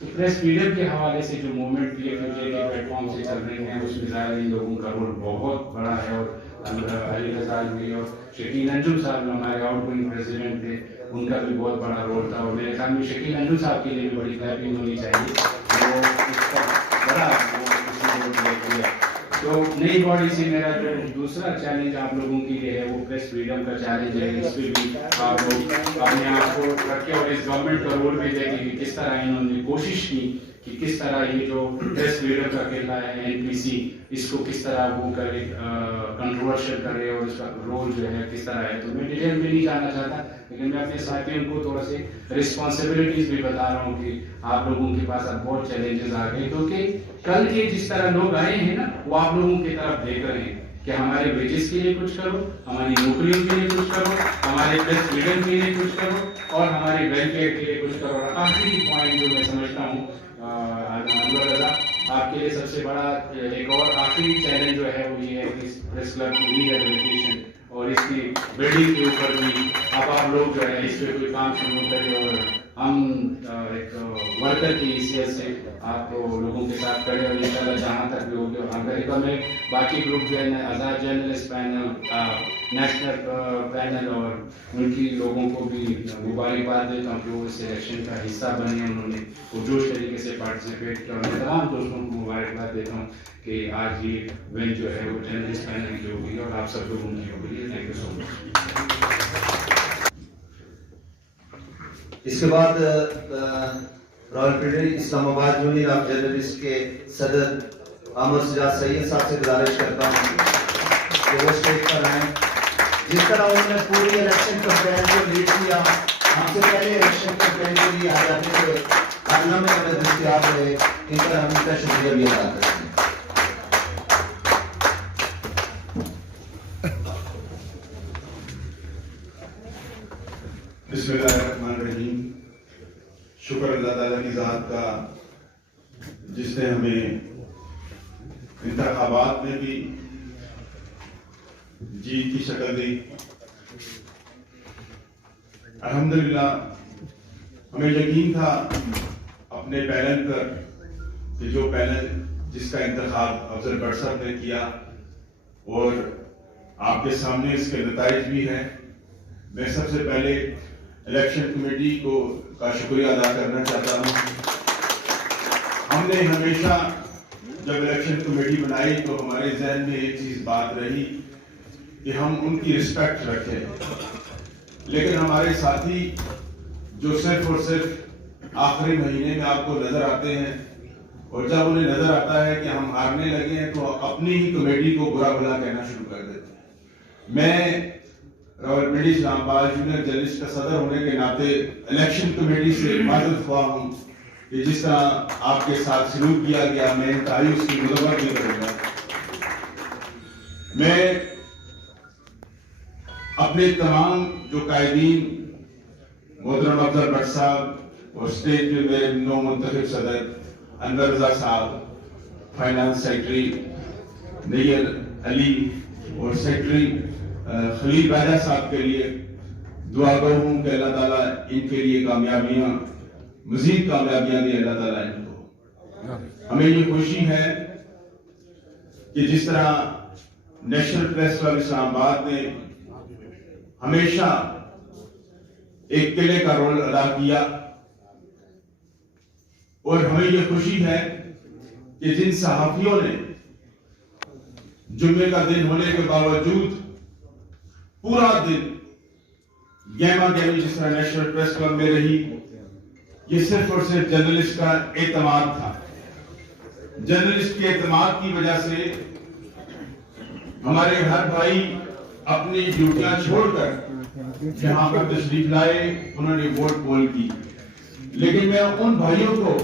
تو پریس فریڈم کے حوالے سے جو موومنٹ پی ایف کے پلیٹ فارم سے چل رہے ہیں اس میں ظاہر ان لوگوں کا رول بہت بڑا ہے. اور علی رضا بھی اور شکیل انجم صاحب جو ہمارے آؤٹ گوئنگ پریزیڈنٹ تھے ان کا بھی بہت بڑا رول تھا، اور میرے خیال میں شکیل انجم صاحب کے لیے بھی بڑی کلیپنگ ہونی چاہیے. وہ اس کا بڑا رول پلے کیا. تو نئی باڈی سے میرا جو دوسرا چیلنج آپ لوگوں کے لیے ہے وہ پریس فریڈم کا چیلنج ہے. اس پہ بھی آپ لوگ اپنے آپ کو رکھے اور اس گورنمنٹ کا رول بھی دیکھیں کہ کس طرح انہوں نے کوشش کی کہ کس طرح یہ جو پریس فریڈم کا قلعہ ہے NPC اس کو کس طرح وہ کرے، کنٹروورشل کرے، اور اس کا رول جو ہے کس طرح ہے. تو میں ڈیٹیل میں نہیں جانا چاہتا، لیکن میں اپنے ساتھیوں کو تھوڑا سے رسپانسبلٹیز بھی بتا رہا ہوں کہ آپ لوگوں کے پاس اب بہت چیلنجز آ گئے، کیونکہ کل کے جس طرح لوگ آئے ہیں نا وہ آپ لوگوں کی طرف دیکھ رہے ہیں کہ ہمارے ویجز کے لیے کچھ کرو، ہماری نوکریوں کے لیے کچھ کرو، ہمارے پریس فریڈم کے لیے کچھ کرو، اور ہمارے ویلفیئر کے لیے کچھ کرو. آخری پوائنٹ جو میں سمجھتا ہوں انور رضا آپ کے لیے سب سے بڑا ایک اور آخری چیلنج جو ہے وہ یہ ہے کہ پریس کلب کی ریہیبلیٹیشن اور اس کی بلڈنگ کے اوپر بھی اب آپ لوگ جو ہے اس پہ کوئی کام شروع کریں، اور ہم ایک ورکر کی حیثیت سے آپ لوگوں کے ساتھ کھڑے، اور انشاءاللہ جہاں تک بھی ہوگی. اور امریکہ میں باقی گروپ جو ہے آزاد جرنلسٹ پینل، نیشنل پینل، اور ان کی لوگوں کو بھی مبارکباد دیتا ہوں کہ وہ اس الیکشن کا حصہ بنے، انہوں نے پرجوش طریقے سے پارٹیسپیٹ کیا. اور میں تمام دوستوں کو مبارکباد دیتا ہوں کہ آج یہ ون جو ہے وہ جرنلسٹ پینل کی ہوگی اور آپ سب لوگوں کی ہوگی. تھینک یو سو مچ. اس کے بعد راولپنڈی اسلام آباد یونین آف جرنلسٹ کے صدر احمد سجاد سید صاحب سے گزارش کرتا ہوں کہ وہ اسٹیج پر آئیں. جس طرح انہوں نے پوری الیکشن کمپین کو لیڈ کیا، ہم سے پہلے الیکشن کمپین کے لیے آزادی سے پارلیمنٹ میں دستیاب رہے، ان پر ہم ان کا شکریہ بھی ادا کرتے ہیں. بسم اللہ الرحمن الرحیم. شکر اللہ تعالیٰ کی ذات کا جس نے ہمیں انتخابات میں بھی جیت کی شکل دی. الحمدللہ ہمیں یقین تھا اپنے پینل پر کہ جو پینل جس کا انتخاب افضل بٹ صاحب نے کیا، اور آپ کے سامنے اس کے نتائج بھی ہیں. میں سب سے پہلے الیکشن کمیٹی کا شکریہ ادا کرنا چاہتا ہوں. ہم نے ہمیشہ جب الیکشن کمیٹی بنائی تو ہمارے ذہن میں ایک چیز بات رہی کہ ہم ان کی رسپیکٹ رکھیں، لیکن ہمارے ساتھی جو صرف اور صرف آخری مہینے میں آپ کو نظر آتے ہیں اور جب انہیں نظر آتا ہے کہ ہم ہارنے لگے ہیں تو اپنی ہی کمیٹی کو برا بھلا کہنا شروع کر دیتے ہیں۔ میں راولپنڈی اسلام آباد جونیئر جرنلسٹ کا صدر ہونے کے ناطے الیکشن کمیٹی سے معذرت خواہ ہوں کہ جس طرح آپ کے ساتھ سلوک کیا گیا، میں انتہائی اس کی مذمت نہیں کروں گا۔ میں اپنے تمام جو قائدین محترم افضل بٹ صاحب اور اسٹیٹ کے میرے نو منتخب صدر انور رضا صاحب، فائنانس سیکرٹری نیر علی اور سیکرٹری خلیل راجہ صاحب کے لیے دعا گو ہوں کہ اللہ تعالیٰ ان کے لیے کامیابیاں، مزید کامیابیاں دے اللہ تعالیٰ ان کو۔ ہمیں یہ خوشی ہے کہ جس طرح نیشنل پریس کلب اسلام آباد نے ہمیشہ ایک قلعے کا رول ادا کیا، اور ہمیں یہ خوشی ہے کہ جن صحافیوں نے جمعے کا دن ہونے کے باوجود پورا دن گیما گیمی جس طرح نیشنل پریس کلب میں رہی، یہ صرف اور صرف جرنلسٹ کا اعتماد تھا۔ جرنلسٹ کے اعتماد کی وجہ سے ہمارے ہر بھائی اپنی ڈیوٹیاں چھوڑ کر یہاں پر تشریف لائے، انہوں نے ووٹ پول کی۔ لیکن میں ان بھائیوں کو،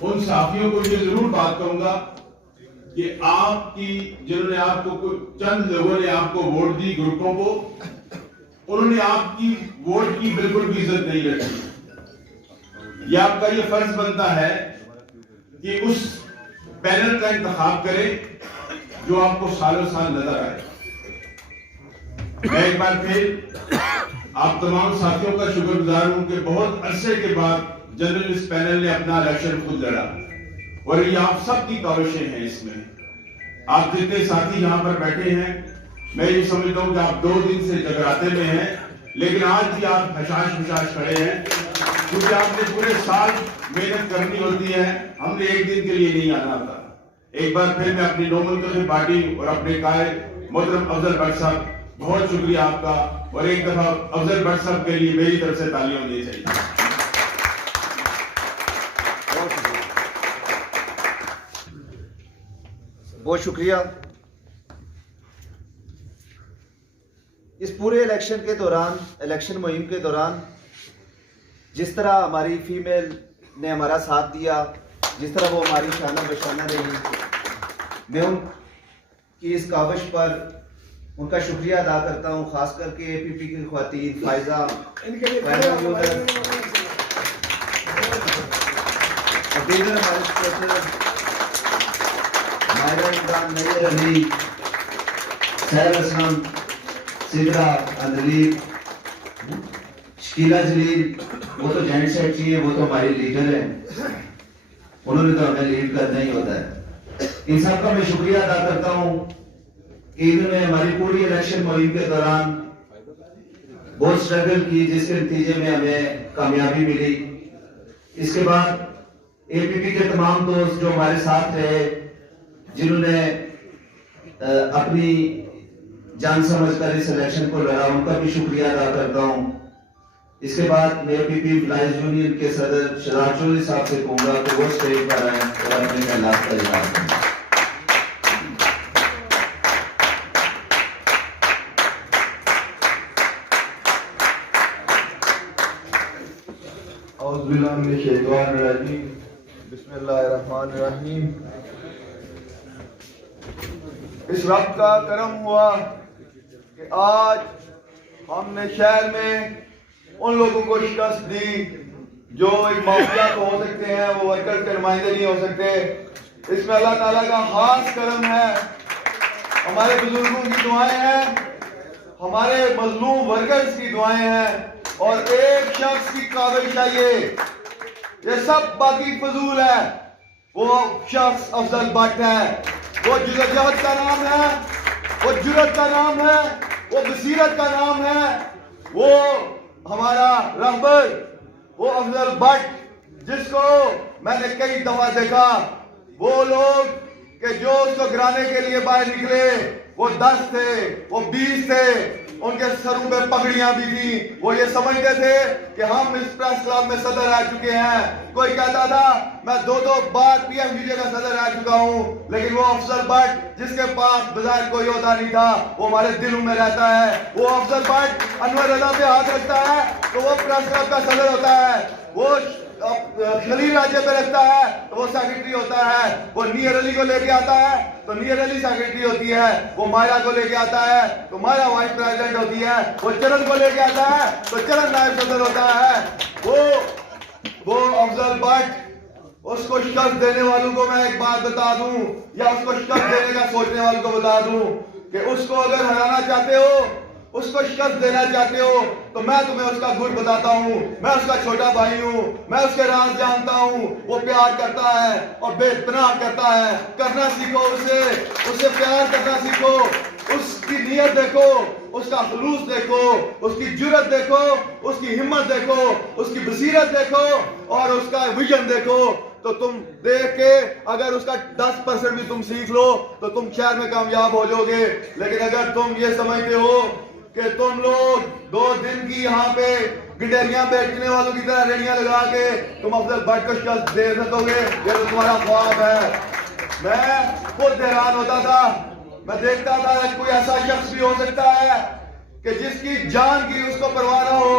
ان صحافیوں کو یہ ضرور بات کہوں گا کہ آپ کی، جنہوں نے آپ کو، چند لوگوں نے آپ کو ووٹ دی، گروپوں کو، انہوں نے آپ کی ووٹ کی بالکل بھی عزت نہیں رکھی۔ یہ آپ کا یہ فرض بنتا ہے کہ اس پینل کا انتخاب کریں جو آپ کو سالوں سال نظر آئے۔ میں ایک بار پھر آپ تمام ساتھیوں کا شکر گزار ہوں کہ بہت عرصے کے بعد جرنلسٹ پینل نے اپنا الیکشن خود لڑا، اور یہ آپ سب کی کاوشیں ہیں۔ اس میں آپ جتنے ساتھی یہاں پر بیٹھے ہیں، میں یہ سمجھتا ہوں کہ آپ 2 دن سے جگراتے میں ہیں، لیکن آج بھی آپ حشاش کھڑے ہیں، کیونکہ آپ نے پورے سال محنت کرنی ہوتی ہے، ہم نے ایک دن کے لیے نہیں آنا ہوتا۔ ایک بار پھر میں اپنی نو منتخب پارٹی اور اپنے قائد محترم افضل بٹ صاحب، بہت شکریہ آپ کا، اور ایک دفعہ افضل بٹ صاحب کے لیے میری طرف سے تالیاں ہونی چاہیے۔ بہت شکریہ۔ اس پورے الیکشن کے دوران، الیکشن مہم کے دوران جس طرح ہماری فیمیل نے ہمارا ساتھ دیا، جس طرح وہ ہماری شانہ بشانہ رہی، میں ان کی اس کاوش پر ان کا شکریہ ادا کرتا ہوں، خاص کر کے اے پی پی کی خواتین فائزہ، دیگر ہمارے سپورٹر مائرہ عمران، نیر علی، سہر اسلم، سدرا اندلیب، شکیلہ جلیل، وہ تو جوائنٹ سیکرٹری ہیں، وہ تو ہماری لیڈر ہیں، انہوں نے تو ہمیں لیڈ کرنا ہی ہوتا ہے۔ ان سب کا میں شکریہ ادا کرتا ہوں کہ انہوں نے ہماری پوری الیکشن مہم کے دوران بہت سٹرگل کی، جس کے نتیجے میں ہمیں کامیابی ملی۔ اس کے بعد اے پی پی کے تمام دوست جو ہمارے ساتھ رہے، جنہوں نے اپنی جان سمجھ کر اس الیکشن کو لڑا، ان کا بھی شکریہ ادا کرتا ہوں۔ اس کے بعد میں اے پی پی امپلائیز یونین کے صدر شہزاد چودھری صاحب سے کہوں گا کہ وہ اسٹیج پر آئیں اور اپنے خیالات کا اظہار کریں۔ اعوذ باللہ من الشیطان الرجیم، بسم اللہ الرحمن الرحیم۔ اس رب کا کرم ہوا کہ آج ہم نے شہر میں ان لوگوں کو شکست دی جو ایک مافیا تو ہو سکتے ہیں، وہ ورکر کے نمائندے نہیں ہو سکتے۔ اس میں اللہ تعالیٰ کا خاص کرم ہے، ہمارے بزرگوں کی دعائیں ہیں، ہمارے مظلوم ورکرز کی دعائیں ہیں، اور ایک شخص کی کاوش چاہیے، یہ سب باقی فضول ہے، وہ شخص افضل بٹ ہے۔ وہ جہد کا نام ہے، وہ جرت کا نام ہے، وہ بصیرت کا نام ہے، وہ ہمارا رہبر، وہ افضل بٹ، جس کو میں نے کئی دفعہ دیکھا۔ وہ لوگ کہ جو اس کو گرانے کے لیے باہر نکلے وہ 10 تھے, وہ 20 تھے, ان کے سروں پہ پگڑیاں بھی تھیں. وہ یہ سمجھتے تھے کہ ہم اس پریس کلب میں صدر رہ چکے ہیں. کوئی کہتا تھا میں 2 بار PMGJ کا صدر رہ چکا ہوں, لیکن وہ افضل بٹ جس کے پاس بظاہر کوئی عہدہ نہیں تھا وہ ہمارے دلوں میں رہتا ہے. وہ افضل بٹ انور رضا پہ ہاتھ رکھتا ہے تو وہ پریس کلب کا صدر ہوتا ہے. وہ خلیل راجہ پہ رکھتا ہے تو وہ سیکرٹری ہوتا ہے. وہ نیر علی کو لے کے آتا ہے تو نیر علی سیکرٹری ہوتی ہے. وہ مائرہ کو لے کے آتا ہے تو مائرہ وائس پریزیڈنٹ ہوتی ہے. وہ چرن کو لے کے آتا ہے تو چرن نائب صدر ہوتا ہے. وہ افضل بٹ, اس کو شکست دینے والوں کو میں ایک بات بتا دوں, یا اس کو شکست دینے کا سوچنے والوں کو بتا دوں کہ اس کو اگر ہرانا چاہتے ہو, اس کو شکست دینا چاہتے ہو, تو میں تمہیں اس کا گر بتاتا ہوں. میں اس کا چھوٹا بھائی ہوں, میں اس کے راز جانتا ہوں. وہ پیار کرتا ہے اور بے پناہ کرتا ہے. کرنا سیکھو اسے پیار کرنا سیکھو. اس کی نیت دیکھو, اس کا خلوص دیکھو, اس کی جرت دیکھو, اس کی ہمت دیکھو, اس کی بصیرت دیکھو اور اس کا ویژن دیکھو. تو تم دیکھ کے اگر اس کا 10% بھی تم سیکھ لو تو تم شہر میں کامیاب ہو جاؤ گے. لیکن اگر تم یہ سمجھتے ہو کہ تم لوگ 2 دن کی یہاں پہ گڈیریاں بیچنے والوں کی طرح ریڑیاں لگا کے تم افضل بٹ کو شکست دے سکو گے, یہ تو تمہارا خواب ہے. میں خود حیران ہوتا تھا, میں دیکھتا تھا کہ کوئی ایسا شخص بھی ہو سکتا ہے کہ جس کی جان کی اس کو پرواہ نہ ہو.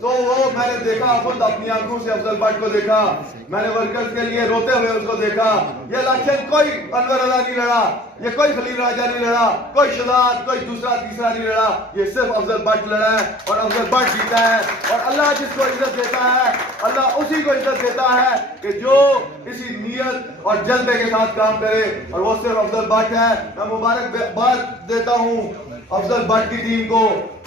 تو وہ میں نے دیکھا, خود اپنی آنکھوں سے افضل بٹ کو دیکھا. میں نے ورکرز کے لیے روتے ہوئے اس کو دیکھا. یہ الیکشن کوئی انور رضا نہیں لڑا, یہ کوئی خلیل راجہ نہیں لڑا, کوئی شہزاد, کوئی دوسرا تیسرا نہیں لڑا. یہ صرف افضل بٹ لڑا ہے اور افضل بٹ جیتا ہے. اور اللہ جس کو عزت دیتا ہے, اللہ اسی کو عزت دیتا ہے کہ جو اسی نیت اور جذبے کے ساتھ کام کرے, اور وہ صرف افضل بٹ ہے. میں مبارکباد دیتا ہوں افضل بٹ کی ٹیم کو.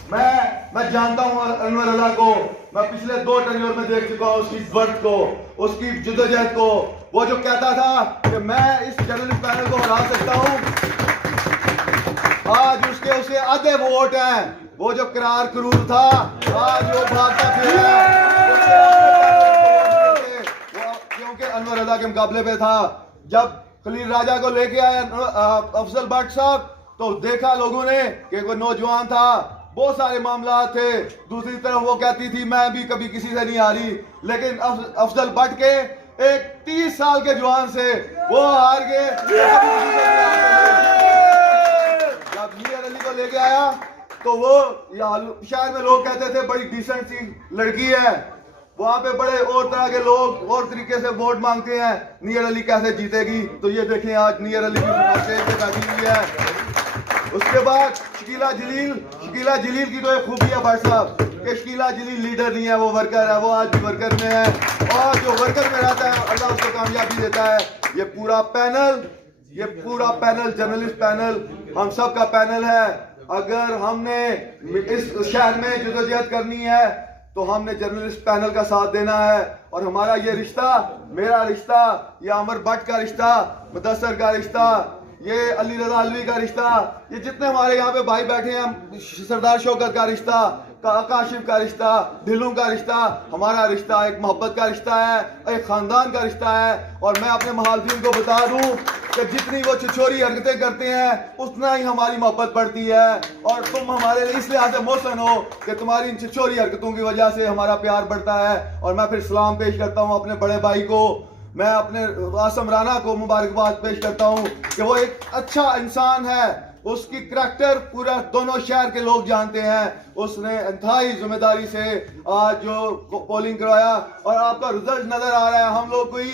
میں جانتا ہوں انور رضا کو, میں پچھلے 2 ٹینیور میں دیکھ چکا ہوں اس کی ورک کو, اس کی جدوجہد کو. وہ جو کہتا تھا کہ میں اس جرنلسٹ پینل کو ہرا سکتا ہوں, آج اسے آدھے ووٹ ہیں. وہ جو قرار کرور تھا, آج وہ بھاگتا پھرا ہے, کیونکہ انور رضا کے مقابلے پہ تھا. جب خلیل راجہ کو لے کے آیا افضل بٹ صاحب تو دیکھا لوگوں نے کہ کوئی نوجوان تھا, بہت سارے معاملات تھے. دوسری طرف وہ کہتی تھی میں بھی کبھی کسی سے نہیں ہاری, لیکن افضل بٹ کے ایک 30 سال کے جوان سے وہ ہار گئے. جب نیر علی کو لے کے آیا تو وہ شہر میں لوگ کہتے تھے بڑی ڈیسنٹ سی لڑکی ہے, وہاں پہ بڑے اور طرح کے لوگ اور طریقے سے ووٹ مانگتے ہیں, نیر علی کیسے جیتے گی. تو یہ دیکھیں آج نیر علی کی بیٹھی ہوئی ہے. اس کے بعد شکیلہ جلیل کی تو ایک خوبی ہے بھائی صاحب کہ شکیلہ جلیل لیڈر نہیں ہے, وہ ورکر ہے. وہ آج بھی ورکر میں ہے, اور جو ورکر میں رہتا ہے اللہ اس کو کامیابی دیتا ہے. یہ پورا پینل جرنلسٹ پینل ہم سب کا پینل ہے. اگر ہم نے اس شہر میں جدوجہد کرنی ہے تو ہم نے جرنلسٹ پینل کا ساتھ دینا ہے. اور ہمارا یہ رشتہ, میرا رشتہ, یہ عمر بٹ کا رشتہ, مدثر کا رشتہ, یہ علی رضا علوی کا رشتہ, یہ جتنے ہمارے یہاں پہ بھائی بیٹھے ہیں, سردار شوکت کا رشتہ, کاشف کا رشتہ, دھلوں کا رشتہ, ہمارا رشتہ ایک محبت کا رشتہ ہے, ایک خاندان کا رشتہ ہے. اور میں اپنے مخالفین کو بتا دوں کہ جتنی وہ چھچوری حرکتیں کرتے ہیں اتنا ہی ہماری محبت بڑھتی ہے. اور تم ہمارے لیے اس لحاظ سے محسن ہو کہ تمہاری ان چھچوری حرکتوں کی وجہ سے ہمارا پیار بڑھتا ہے. اور میں پھر سلام پیش کرتا ہوں اپنے بڑے بھائی کو, میں اپنے عاصم رانا کو مبارکباد پیش کرتا ہوں کہ وہ ایک اچھا انسان ہے. اس کی کریکٹر پورا دونوں شہر کے لوگ جانتے ہیں. اس نے انتہائی ذمہ داری سے آج جو پولنگ کروایا, اور آپ کا رزلٹ نظر آ رہا ہے. ہم لوگ کوئی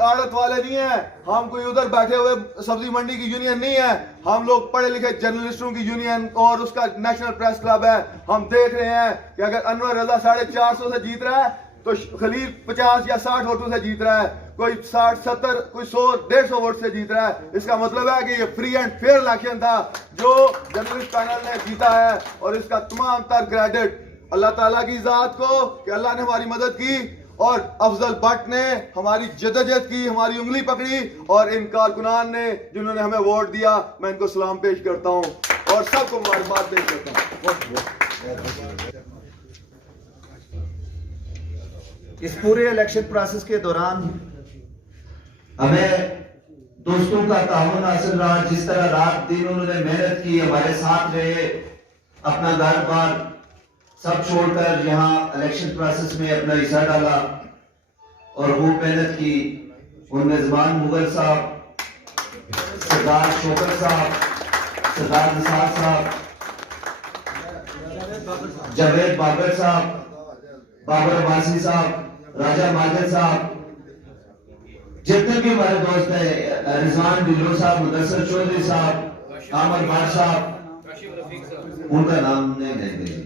عادت والے نہیں ہیں, ہم کوئی ادھر بیٹھے ہوئے سبزی منڈی کی یونین نہیں ہے, ہم لوگ پڑھے لکھے جرنلسٹوں کی یونین اور اس کا نیشنل پریس کلب ہے. ہم دیکھ رہے ہیں کہ اگر انور رضا 450 سے جیت رہا ہے تو خلیل 50 یا 60 ووٹوں سے جیت رہا ہے, کوئی 60 70 کوئی 100 150 ووٹ سے جیت رہا ہے. اس کا مطلب ہے کہ یہ فری اینڈ فیئر الیکشن تھا جو جرنلسٹ پینل نے جیتا ہے, اور اس کا تمام تر کریڈٹ اللہ تعالیٰ کی ذات کو کہ اللہ نے ہماری مدد کی, اور افضل بٹ نے ہماری جدوجہد کی, ہماری انگلی پکڑی, اور ان کارکنان نے جنہوں نے ہمیں ووٹ دیا, میں ان کو سلام پیش کرتا ہوں اور سب کو مبارکباد پیش کرتا ہوں. اس پورے الیکشن پروسیس کے دوران ہمیں دوستوں کا تعاون حاصل رہا. جس طرح رات دن انہوں نے محنت کی, ہمارے ساتھ رہے, اپنا گھر بار سب چھوڑ کر یہاں الیکشن پروسیس میں اپنا حصہ ڈالا اور وہ محنت کی. ان میں زمان مغل صاحب, سردار شوکت صاحب, سردار نثار صاحب, جاوید بابر صاحب, بابر عباسی صاحب, راجہ ماجد صاحب, جتنے بھی ہمارے دوست ہیں, رضوان ڈلو صاحب, مدثر چودھری صاحب, عامر بار صاحب, ان کا نام نہیں.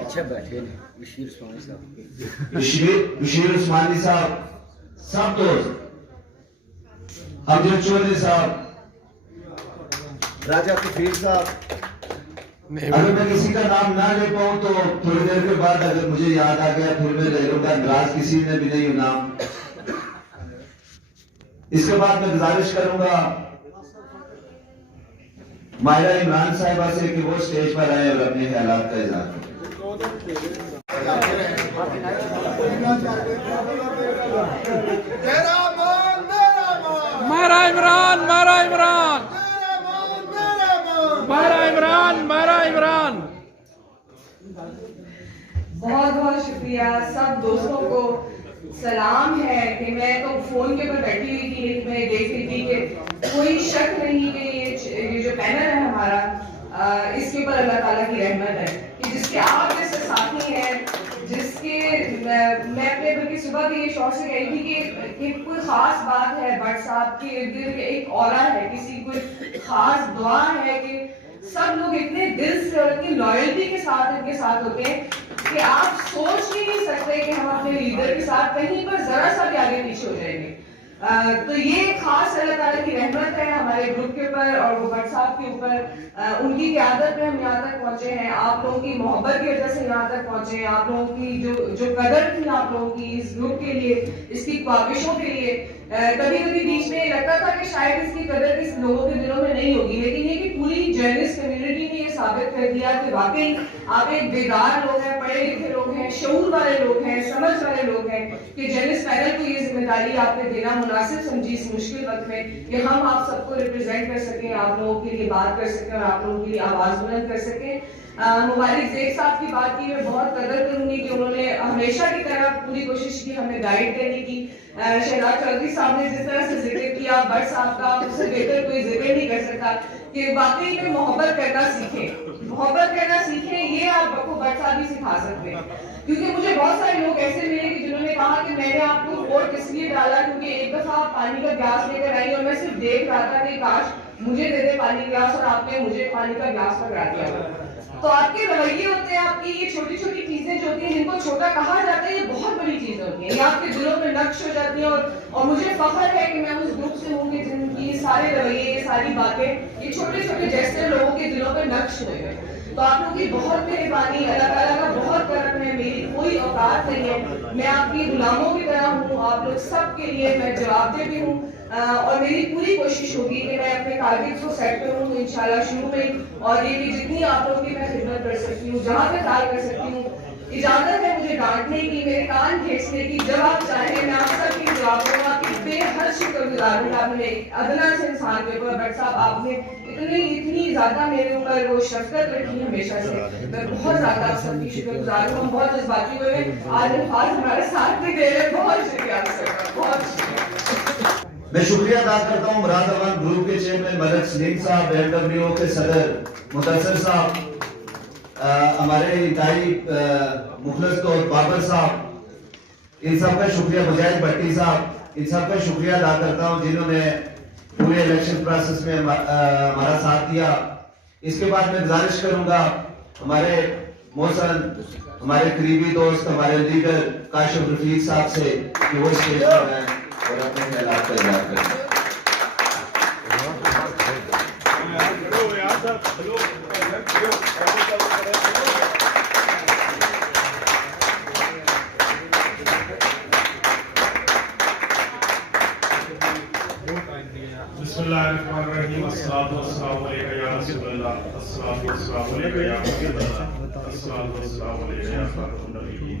اچھا بیٹھے بشیر عثمانی صاحب, بشیر عثمانی صاحب, سب دوست, امجد چودھری صاحب, راجہ کفیر صاحب. اگر میں کسی کا نام نہ لے پاؤں تو تھوڑی دیر کے بعد اگر مجھے یاد آ گیا پھر میں لے لوں گا, ناراض کسی نے بھی نہیں ہوں نام. اس کے بعد میں گزارش کروں گا ماہرہ عمران صاحبہ سے کہ وہ سٹیج پر آئے اور اپنے خیالات کا اظہار کریں. مارا عمران, مارا عمران, مارا عمران, مارا عمران. بہت بہت شکریہ سب دوستوں کو. سلام ہے کہ میں تو فون کے اوپر بیٹھی ہوئی تھی, لیکن میں دیکھ رہی تھی کہ کوئی شک نہیں کہ یہ جو پینل ہے ہمارا, اس کے اوپر اللہ تعالیٰ کی رحمت ہے کہ جس کے آپ جیسے ساتھی ہیں, جس کے میں اپنے بلکہ صبح بھی یہ شوق سے کہی تھی کہ کوئی خاص بات ہے بٹ صاحب کے ارد گرد ایک اورا ہے, کسی کوئی خاص دعا ہے کہ سب لوگ اتنے دل سے اور اتنی لائلٹی کے ساتھ ان کے ساتھ ہوتے ہیں کہ آپ سوچ ہی نہیں سکتے کہ ہم اپنے لیڈر کے ساتھ کہیں پر ذرا سا بھی آگے پیچھے ہو جائیں گے. تو یہ خاص اللہ تعالیٰ کی رحمت ہے ہمارے گروپ کے اوپر اور وہ بٹ صاحب کے اوپر. ان کی قیادت میں ہم یہاں تک پہنچے ہیں, آپ لوگوں کی محبت کی وجہ سے یہاں تک پہنچے ہیں, آپ لوگوں کی جو قدر تھی آپ لوگوں کی اس گروپ کے لیے, اس کی کاوشوں کے لیے. کبھی کبھی بیچ میں لگتا تھا کہ شاید اس کی قدر اس لوگوں کے دلوں میں نہیں ہوگی, لیکن یہ کہ پوری جرنلسٹ کمیونٹی نے یہ ثابت کر دیا کہ واقعی آپ ایک بیدار لوگ ہیں, پڑھے لکھے لوگ ہیں, شعور والے لوگ ہیں, سمجھ والے لوگ ہیں کہ جرنلسٹ پینل کو یہ ذمہ داری آپ نے دینا مناسب سمجھی اس مشکل وقت میں کہ ہم آپ سب کو ریپرزینٹ کر سکیں, آپ لوگوں کے لیے بات کر سکیں اور آپ لوگوں کے لیے آواز بلند کر سکیں. مبارک زیک صاحب کی بات کی میں بہت قدر کروں گی کہ انہوں نے ہمیشہ کی طرح پوری کوشش کی ہمیں گائیڈ کرنے کی. شہزاد چودھری صاحب نے جس طرح سے ذکر کیا بٹ صاحب کا, اس سے بہتر کوئی ذکر نہیں کر سکتا کہ واقعی میں محبت کرنا سیکھیں, محبت کرنا سیکھیں. یہ آپ کو بٹ صاحب ہی سکھا سکتے ہیں, کیونکہ مجھے بہت سارے لوگ ایسے ملے کہ جنہوں نے کہا کہ میں نے آپ کو ووٹ اس لیے ڈالا کیونکہ ایک دفعہ آپ پانی کا گلاس لے کر آئی اور میں صرف دیکھ رہا تھا کہ کاش مجھے دے دے پانی کا گلاس, اور آپ نے مجھے پانی کا گلاس پکڑا دیا. تو آپ کے رویے ہوتے ہیں, آپ کی یہ چھوٹی چھوٹی چیزیں جو ہوتی ہیں جن کو چھوٹا کہا جاتا ہے, یہ بہت بڑی چیزیں ہوتی ہیں, یہ آپ کے دلوں میں نقش ہو جاتی ہیں. اور مجھے فخر ہے کہ میں اس گروپ سے ہوں کہ جن کی سارے رویے, یہ ساری باتیں, یہ چھوٹے چھوٹے جیسے لوگوں کے دلوں پہ نقش ہوئے ہیں. تو آپ لوگوں کی بہت مہربانی, اللہ تعالیٰ کا بہت کرم ہے, میری کوئی اوقات نہیں ہے, میں آپ کی غلاموں کی طرح ہوں, آپ لوگ سب کے لیے میں جواب دہ بھی ہوں. اور میری پوری کوشش ہوگی کہ میں اپنے ٹارگیٹس کو سیٹ کروں تو انشاءاللہ شروع میں, اور یہ کہ جتنی آپ لوگوں کی میں خدمت کر سکتی ہوں, جہاں تک کار کر سکتی ہوں. اجازت ہے مجھے ڈانٹنے کی, میرے کان کھینچنے کی, جب آپ چاہیں میں آپ سب کی جواب دوں گا کہ بے حد شکر گزار ہوں. آپ نے ادنا سے انسان کے اوپر بٹ صاحب آپ نے اتنی زیادہ میرے اوپر وہ شفقت رکھی ہمیشہ سے, میں بہت زیادہ آپ سب کی شکر گزار ہوں. ہم بہت جذباتی ہوئے ہیں, آج الفاظ ہمارے ساتھ بھی دے رہے, بہت شکریہ آپ سب کا, بہت شکریہ. میں شکریہ ادا کرتا ہوں مراد امان گروپ کے چیئرمین ملک سلیم صاحب, BMW کے صدر مدثر صاحب, ہمارے انتہائی مخلص دوست بابر صاحب, ان سب کا شکریہ, مجاہد بھٹی صاحب, ان سب کا شکریہ ادا کرتا ہوں جنہوں نے پورے الیکشن پروسیس میں ہمارا ساتھ دیا. اس کے بعد میں گزارش کروں گا ہمارے محسن, ہمارے قریبی دوست, ہمارے لیڈر کاشف رفیق صاحب سے کہ وہ اسٹیج پر آئیں اور اپنے خیالات کا اظہار کریں. بسم اللہ الرحمن الرحیم. الصلاۃ والسلام علیک یا رسول اللہ, الصلاۃ والسلام علیک یا حبیب اللہ, الصلاۃ والسلام علیک یا خاتم النبیین.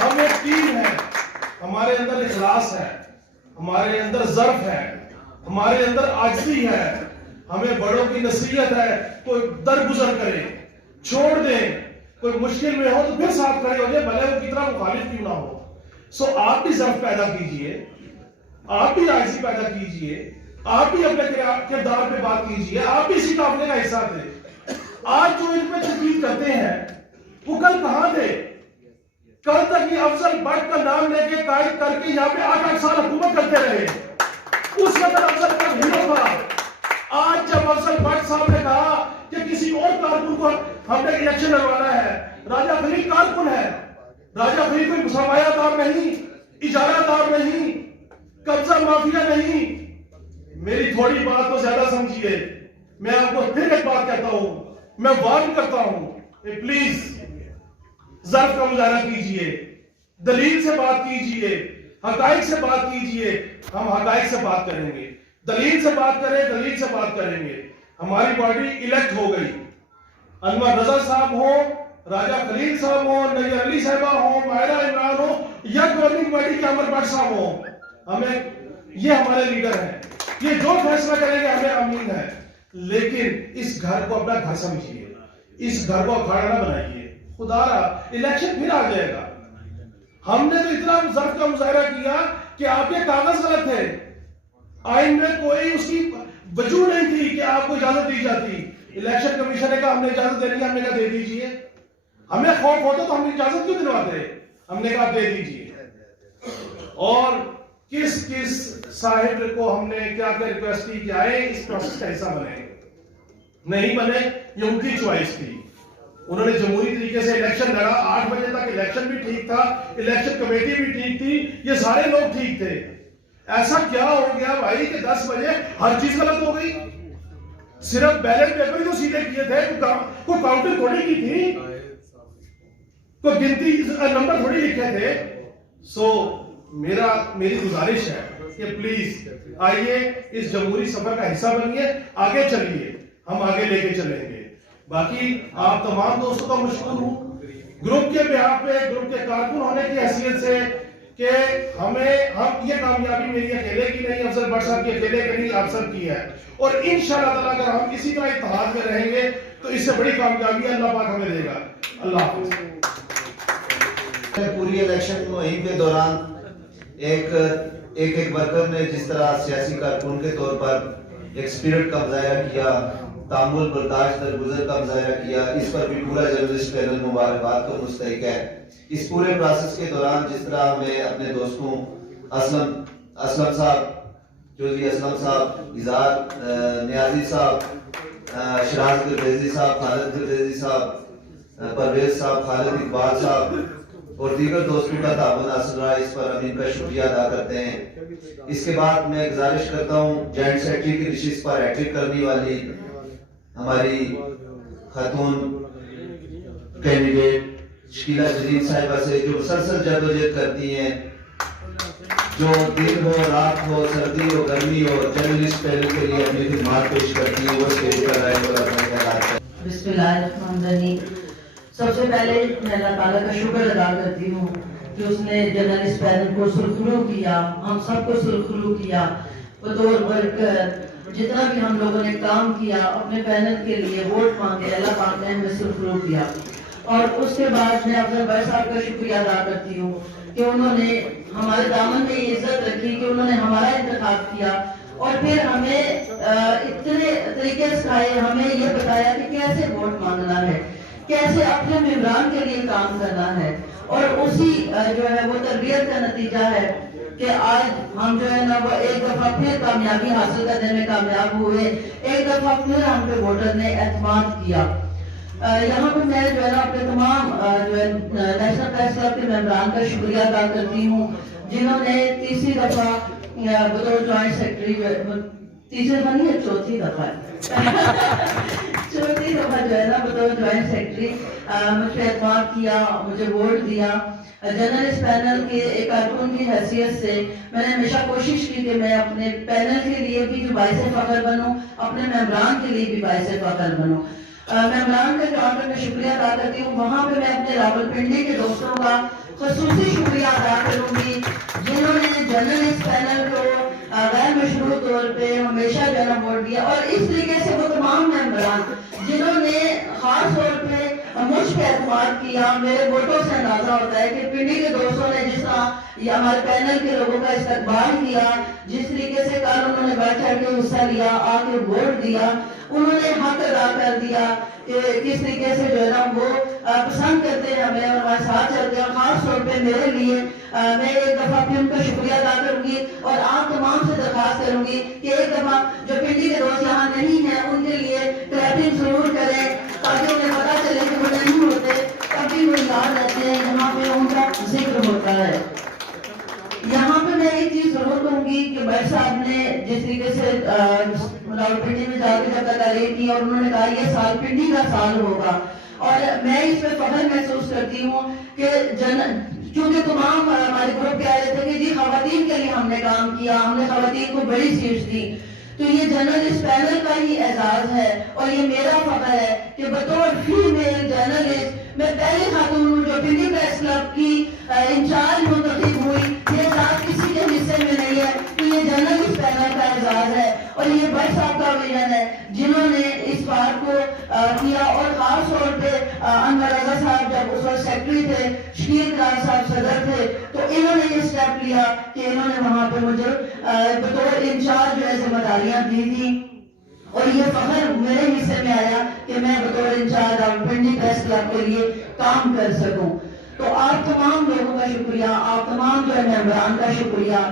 ہم ایک ٹیم ہے, ہمارے اندر اخلاص ہے, ہمارے اندر ظرف ہے, ہمارے اندر عاجزی ہے, ہمیں بڑوں کی نصیحت ہے, کوئی درگزر کرے, چھوڑ دیں, کوئی مشکل میں ہو تو پھر ساتھ کھڑے ہو جائے, بھلے وہ کتنا مخالف کیوں نہ ہو. سو آپ بھی ظرف پیدا کیجئے, آپ بھی عاجزی پیدا کیجئے, آپ بھی اپنے کردار پہ بات کیجئے, آپ بھی اسی قافلے کا حصہ تھے. آج جو ان پہ تنقید کرتے ہیں وہ کل کہاں تھے؟ کل تک یہ افضل بٹ کا نام لے کے قائد کر کے یہاں پہ 8 سال حکومت کرتے رہے. اس وقت افضل بٹ ہیرو تھا. آج جب افضل بٹ صاحب نے کہا کہ کسی اور کارکن کو ہم نے الیکشن لڑوانا ہے, راجہ خلیل کارکن ہے, راجہ خلیل کوئی سرمایہ دار نہیں, اجارہ دار نہیں, قبضہ مافیا نہیں. میری تھوڑی بات کو زیادہ سمجھیے. میں آپ کو پھر ایک بات کہتا ہوں, میں وارن کرتا ہوں, پلیز ظرف کا مظاہرہ کیجئے, دلیل سے بات کیجئے, حقائق سے بات کیجئے. ہم حقائق سے بات کریں گے, دلیل سے بات کریں, دلیل سے بات کریں گے. ہماری پارٹی الیکٹ ہو گئی. انور رضا صاحب ہو, راجہ خلیل صاحب ہو, نیر علی صاحبہ ہو, ماہرہ عمران ہو, یا گورننگ کمیٹی کے عمر بٹ صاحب ہو, ہمیں یہ ہمارے لیڈر ہیں, یہ جو فیصلہ کریں گے ہمیں امین ہے. لیکن اس گھر کو اپنا گھر سمجھیے, اس گھر کو اکھاڑا نہ بنائیے. خدا رہا الیکشن پھر آ جائے گا. ہم نے تو اتنا ظرف کا مظاہرہ کیا کہ آپ کے کاغذ غلط تھے, آئین میں کوئی اس کی وجوہ نہیں تھی کہ آپ کو اجازت دی جاتی. الیکشن کمیشن نے کہا ہم نے اجازت دینی ہے, ہم نے کہا دے دیجئے. ہمیں خوف ہوتا تو ہم اجازت کیوں دلواتے؟ ہم نے کہا دے دیجئے. اور کس کس صاحب کو ہم نے کیا کیا ریکویسٹ کی کہ آئے اس پروسیس کا حصہ بنے, نہیں بنے, یہ ان کی چوائس تھی. انہوں نے جمہوری طریقے سے الیکشن لڑا, 8 بجے تک الیکشن بھی ٹھیک تھا, الیکشن کمیٹی بھی ٹھیک تھی, یہ سارے لوگ ٹھیک تھے. ایسا کیا ہو گیا بھائی کہ 10 بجے ہر چیز غلط ہو گئی؟ صرف بیلٹ پیپر ہی تو سیدھے کیے تھے, کوئی کاؤنٹنگ تھوڑی کی تھی, کوئی گنتی نمبر تھوڑی لکھے تھے. سو میری گزارش ہے کہ پلیز آئیے, اس جمہوری سفر کا حصہ بنیے, آگے چلیے, ہم آگے لے کے چلیں گے. باقی آپ تمام دوستوں کا مشکور ہوں گروپ کے بہاف پہ, گروپ کے کارکن ہونے کی حیثیت سے, کہ ہم یہ کامیابی میری اکیلے کی نہیں, افضل بٹ صاحب کی اکیلے کی نہیں, آپ سب کی ہے. اور انشاءاللہ تعالیٰ اگر ہم اسی طرح اتحاد میں رہیں گے تو اس سے بڑی کامیابی اللہ پاک ہمیں دے گا. اللہ حافظ. پوری الیکشن مہم کے دوران ایک ورکر نے جس طرح سیاسی کارکن کے طور پر ایک اسپرٹ کا مظاہرہ کیا, تعامل برداشت درگزر کا مظاہرہ کیا, اس پر بھی پورا جرنلسٹ پینل مبارکباد کو مستحق ہے. اس پورے پروسیس کے دوران جس طرح میں اپنے دوستوں اسلم صاحب, چودھری اسلم صاحب, اظہار نیازی صاحب, شراز گردیزی صاحب, خالد گردیزی صاحب, پرویز صاحب, خالد اقبال صاحب اور دیگر دوستوں کا تعاون حاصل رہا, اس پر ہم ان کا شکریہ ادا کرتے ہیں. اس کے بعد میں گزارش کرتا ہوں جوائنٹ سیکرٹری کی نشست پر ہیٹرک کرنے والی ہماری خاتون کینڈیڈیٹ شکیلہ جلیل صاحبہ سے, جو مسلسل جدوجہد کرتی ہیں, جو دن ہو رات ہو, سردی ہو گرمی ہو, جرنلسٹ پینل کے لیے اپنی خدمات پیش کرتی ہیں, وہ اسٹیج پر آئے اور اپنے خیالات ہیں. بسم اللہ الرحمن الرحیم. سب سے پہلے میں اللہ تعالیٰ کا شکر ادا کرتی ہوں کہ اس نے جرنلسٹ پینل کو سرخرو کیا, ہم سب کو سرخرو کیا. بطور ورکر جتنا بھی ہم لوگوں نے کام کیا, اپنے پینل کے لیے ووٹ مانگے, اللہ پاک نے ہمیں سرخرو کیا. اور اس کے بعد میں افضل بٹ صاحب کا شکریہ ادا کرتی ہوں کہ انہوں نے ہمارے دامن میں یہ عزت رکھی کہ انہوں نے ہمارا انتخاب کیا, اور پھر ہمیں اتنے طریقے سکھائے, ہمیں یہ بتایا کہ کیسے ووٹ مانگنا ہے, کیسے اپنے ممبران کے لیے کام کرنا ہے. اور اسی جو ہے وہ تربیت کا نتیجہ ہے کہ آج ہم جو ہے نا وہ ایک دفعہ پھر کامیابی حاصل کرنے میں کامیاب ہوئے, ایک دفعہ پھر ہم پہ ووٹر نے اعتماد کیا. یہاں پہ میں جو ہے نا اپنے تمام جو ہے نیشنل پریس کلب کے ممبران کا شکریہ ادا کرتی ہوں, جنہوں نے تیسری دفعہ بطور جوائنٹ سیکرٹری, تیسری دفعہ نہیں ہے, چوتھی دفعہ جو ہے نا بطور جوائنٹ سیکرٹری مجھ پہ اعتماد کیا, مجھے ووٹ دیا. جرنلسٹ پینل کے ایک کارکن کی حیثیت سے میں نے ہمیشہ کوشش کی کہ میں اپنے پینل کے لیے بھی جو باعث فخر بنوں, اپنے ممبران کے لیے بھی باعث فخر بنوں. ممبران کا جہاں پہ میں شکریہ ادا کرتی ہوں, وہاں پہ میں اپنے راولپنڈی کے دوستوں کا خصوصی شکریہ ادا کروں گی جنہوں نے جرنلسٹ پینل کو غیر مشروع طور پہ ہمیشہ جو ہے نا ووٹ دیا، اور اس طریقے سے وہ تمام ممبران جنہوں نے خاص طور پہ مجھ پہ اعتماد کیا. میرے ووٹوں سے اندازہ ہوتا ہے کہ پنڈی کے دوستوں نے جس طرح یہ ہمارے پینل کے لوگوں کا استقبال کیا، جس طریقے سے کل انہوں نے بیٹھ کر کے حصہ لیا، آ کے ووٹ دیا، انہوں نے حق ادا کر دیا کہ کس طریقے سے جو ہے نا وہ پسند کرتے ہیں ہمیں اور ہمارے ساتھ چلتے ہیں. خاص طور پہ میرے لیے میں ایک دفعہ پھر ان کا شکریہ ادا کروں گی اور آپ تمام سے درخواست کروں گی کہ ایک دفعہ جو پنڈی کے دوست یہاں نہیں ہیں ان کے لیے کلیپنگ ضرور کریں تاکہ انہیں پتا چلے کہ وہ نہیں ہوتے، کبھی وہ یاد رہتے ہیں، یہاں پہ ان کا ذکر ہوتا ہے. یہاں پہ میں ایک چیز ضرور کہوں گی کہ بھائی صاحب نے جس طریقے سے پنڈی میں جا کے جب تقریر کی اور انہوں نے کہا یہ سال پنڈی کا سال ہوگا، اور میں اس پہ فخر محسوس کرتی ہوں کہ چونکہ تمام ہمارے گروپ کہہ رہے تھے کہ جی خواتین کے لیے ہم نے کام کیا، ہم نے خواتین کو بڑی سیٹس دی، تو یہ جرنلسٹ پینل کا ہی اعزاز ہے اور یہ میرا فخر ہے کہ بطور فیمیل جرنلسٹ میں پہلی خاتون ہوں جو پنڈی پریس کلب کی انچارج منتخب ہوئی. یہ اعزاز کسی کے حصے میں نہیں ہے، تو یہ جرنلسٹ پینل کا اعزاز ہے اور یہ بھائی صاحب کا ویژن ہے جنہوں نے اس بات کو کیا. اور خاص طور پہ انور رضا صاحب جب اس وقت سیکرٹری تھے، شکیل قرار صاحب صدر تھے، تو انہوں نے یہ اسٹیپ لیا کہ انہوں نے وہاں پہ مجھے بطور انچارج جو ہے ذمہ داریاں دی تھی اور یہ فخر میرے حصے میں آیا کہ میں بطور انچارج پنڈی پریس کلب کے لیے کام کر سکوں. تو آپ تمام لوگوں کا شکریہ، آپ تمام جو ہے ممبران کا شکریہ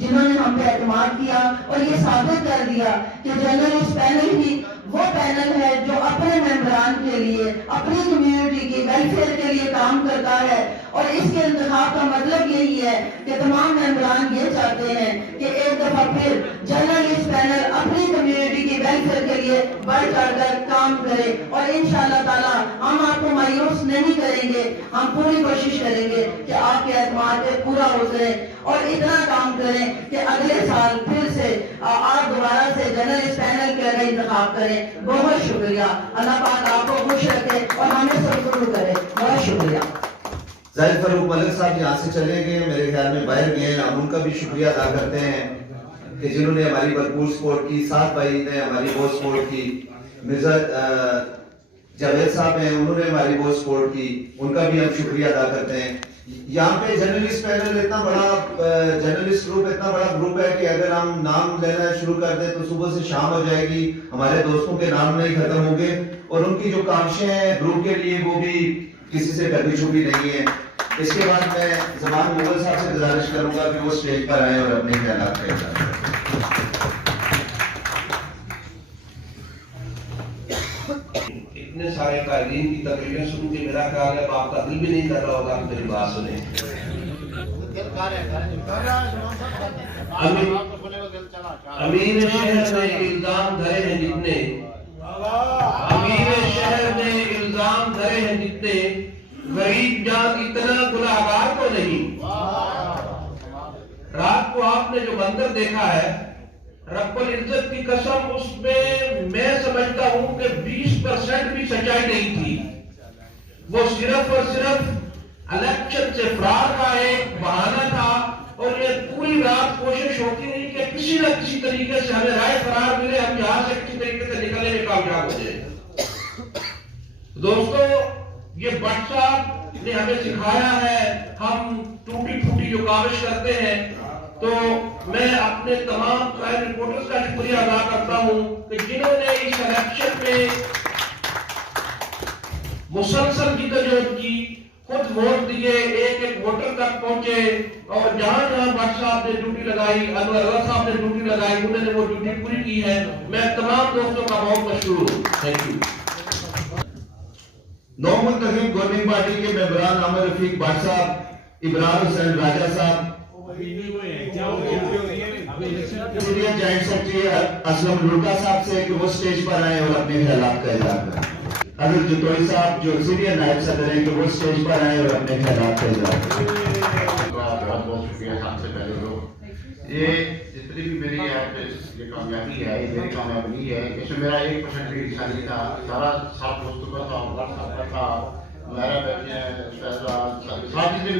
جنہوں نے ہم پہ اعتماد کیا اور یہ ثابت کر دیا کہ جرنلسٹ پینل ہی وہ پینل ہے جو اپنے ممبران کے لیے، اپنی کمیونٹی کی ویلفیئر کے لیے کام کرتا ہے. اور اس کے انتخاب کا مطلب یہی ہے کہ تمام ممبران یہ چاہتے ہیں کہ ایک دفعہ پھر جرنلسٹ پینل اپنی کمیونٹی کی ویلفیئر کے لیے بڑھ چڑھ کر کام کرے. اور انشاءاللہ تعالی ہم آپ کو مایوس نہیں کریں گے، ہم پوری کوشش کریں گے کہ آپ کے اعتماد پہ پورا اترے اور اتنا کام کریں کہ اگلے سال پھر سے آپ دوبارہ سے جرنلسٹ پینل کے اگر انتخاب کریں. بہت شکریہ، اللہ پاک آپ کو خوش رکھے اور ہمیں سرخرو کرے. بہت شکریہ. زاہد فاروق ملک صاحب یہاں سے چلے گئے، میرے خیال میں باہر گئے ہیں، ہم ان کا بھی شکریہ ادا کرتے ہیں کہ جنہوں نے ہماری بھرپور سپورٹ کی. سات بھائی نے ہماری بہت سپورٹ کی. مرزا جاوید صاحب ہیں، انہوں نے ہماری بہت سپورٹ کی، ان کا بھی ہم شکریہ ادا کرتے ہیں. یہاں پہ جرنلسٹ پینل اتنا بڑا جرنلسٹ گروپ اتنا بڑا گروپ ہے کہ اگر ہم نام لینا شروع کر دیں تو صبح سے شام ہو جائے گی، ہمارے دوستوں کے نام نہیں ختم ہوں گے اور ان کی جو کاوشیں ہیں گروپ کے لیے وہ بھی کسی سے کبھی چھپی نہیں ہے. اس کے بعد میں زمان مغل صاحب سے گزارش کروں گا کہ وہ اسٹیج پر آئیں اور اپنے خیالات کا اظہار کریں. اتنے سارے قائدین کی تقریریں سن کے میرا خیال ہے آپ کا دل بھی نہیں کر رہا ہوگا کہ میری بات سنیں. امیر شہر نے الزام دھرے ہیں جتنے، امیر شہر نے الزام دھرے ہیں جتنے، غریب جان اتنا گناہگار کو نہیں. رات کو آپ نے جو منظر دیکھا ہے، رب العزت کی قسم اس میں سمجھتا ہوں کہ 20% بھی سچائی نہیں تھی. وہ صرف اور صرف الیکشن سے فرار کا ایک بہانہ تھا اور یہ پوری رات کوشش ہوتی رہی کہ کسی نہ کسی طریقے سے ہمیں رائے قرار ملے، ہم یہاں سے کسی طریقے سے نکلنے میں کامیاب ہو جائیں. دوستو، یہ بٹ صاحب نے ہمیں سکھایا ہے، ہم ٹوٹی پھوٹی جو کاوش کرتے ہیں، تو میں اپنے تمام کرائم رپورٹرز کا شکریہ ادا کرتا ہوں کہ جنہوں نے اس الیکشن میں مسلسل جدوجہد کی، خود ووٹ دیے، ایک ایک ووٹر تک پہنچے اور جہاں جہاں بٹ صاحب نے ڈیوٹی لگائی، انور رضا صاحب نے ڈیوٹی لگائی، انہوں نے وہ ڈیوٹی پوری کی ہے. میں تمام دوستوں کا بہت مشکور ہوں. Thank you. نو منتخب گورننگ پارٹی کے ممبران عامر رفیق بٹ صاحب، ابراہیم حسین راجہ صاحب، سینئر جوائنٹ سیکرٹری اسلم لوٹا صاحب سے کہ وہ اسٹیج پر آئیں اور اپنے خیالات کا اظہار کریں. حضرت جتوئی صاحب جو سینئر نائب صدر ہیں کہ وہ اسٹیج پر آئیں اور اپنے خیالات کا اظہار کریں. بہت بہت شکریہ. سب سے پہلے تو یہ جتنی بھی میری یہ کامیابی ہے، یہ میری کامیابی نہیں ہے، اس میں میرا 1% بھی حصہ نہیں تھا. سارا ساتھ دوستوں کا تھا، واٹس ایپ کا تھا، میرا ساتھ جتنے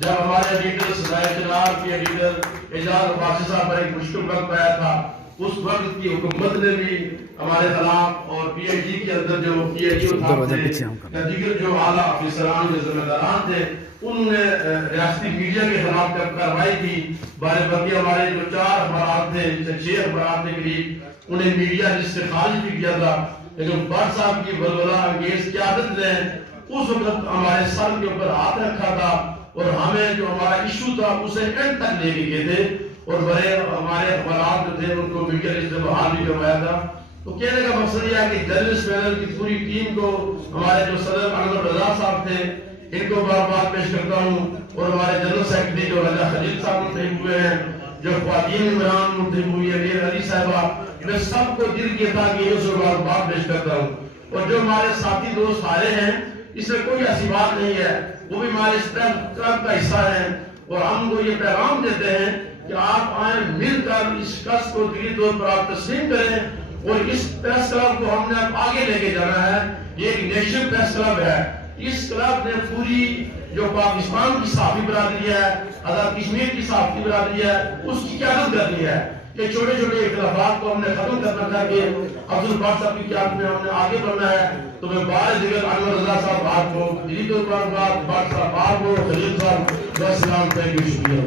جب ہمارے لیڈر سدائے جناب کے لیڈر اعجاز عباسی صاحب پر ایک مشکل وقت آیا تھا، اس وقت کی حکومت نے بھی ہمارے خلاف اور پی ایچ ڈی کے اندر جو پی ایچ ڈی دیگر جو اعلیٰ افسران جو ذمہ داران تھے انہوں نے ریاستی میڈیا کے خلاف جب کارروائی کی، بارے بقی ہمارے جو 4 اخبارات تھے جن سے 6 اخبارات کے قریب انہیں میڈیا جس سے خارج بھی کیا تھا، لیکن بٹ صاحب کی ولولہ انگیز قیادت نے اس وقت ہمارے سر کے اوپر ہاتھ رکھا تھا اور ہمیں جو ہمارا ایشو تھا اسے اینڈ تک لے کے گئے تھے اور بڑے ہمارے اخبارات جو تھے ان کو میڈیا لسٹ میں بحال بھی کروایا تھا۔ تو کہنے کا مقصد یہ ہے کہ جرنلسٹ پینل کی پوری ٹیم کو، ہمارے جو صدر انور رضا صاحب تھے ان کو بار پیش کرتا ہوں، اور ہمارے جنرل سیکرٹری جو رضا خلیل صاحب منتخب ہوئے ہیں، جو خواتین عمران منتخب ہوئی ہے میر علی صاحبہ، میں سب کو دل کی عطا کی اس بات پیش کرتا ہوں۔ اور جو ہمارے ساتھی دوست آئے ہیں اس میں کوئی ایسی بات نہیں ہے، وہ بھی ہمارے اس کلب کا حصہ ہیں اور ہم کو یہ پیغام دیتے ہیں کہ آپ آئیں مل کر اس شکست کو دلی طور پر آپ تسلیم کریں، اور اس پریس کلب کو ہم نے اب آگے لے کے جانا ہے۔ یہ ایک نیشنل پریس کلب ہے، اس کلب نے پوری جو پاکستان کی صحافی برادری ہے، آزاد کشمیر کی صحافی برادری ہے، اس کی قیادت کرنی ہے۔ یہ چھوٹے چھوٹے اختلافات کو ہم نے ختم کرنا تھا کہ عبد الباق صاحب کی قیادت میں ہم نے آگے بڑھنا ہے۔ تو میں بار دیگر انور رضا صاحب آپ کو، دلی طور پر بات صاحب آپ کو، خلیل صاحب بس سلام، تھینک یو، شکریہ۔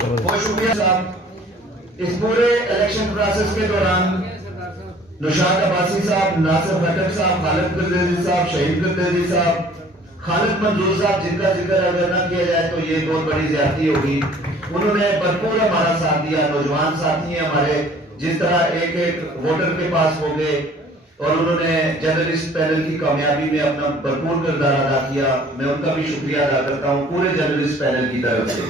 بہت شکریہ صاحب۔ اس پورے الیکشن پروسیس کے دوران نشاد عباسی صاحب، ناصر خٹک صاحب، خالد قردیزی صاحب، شہید قردیزی صاحب، خالد منظور صاحب، جن کا ذکر اگر نہ کیا جائے تو یہ بہت بڑی زیادتی ہوگی۔ انہوں نے بھرپور ہمارا ساتھ دیا، نوجوان ساتھی ہیں ہمارے، جس طرح ایک ایک ووٹر کے پاس ہو گئے اور انہوں نے جرنلسٹ پینل کی کامیابی میں اپنا بھرپور کردار ادا کیا۔ میں ان کا بھی شکریہ ادا کرتا ہوں پورے جرنلسٹ پینل کی طرف سے۔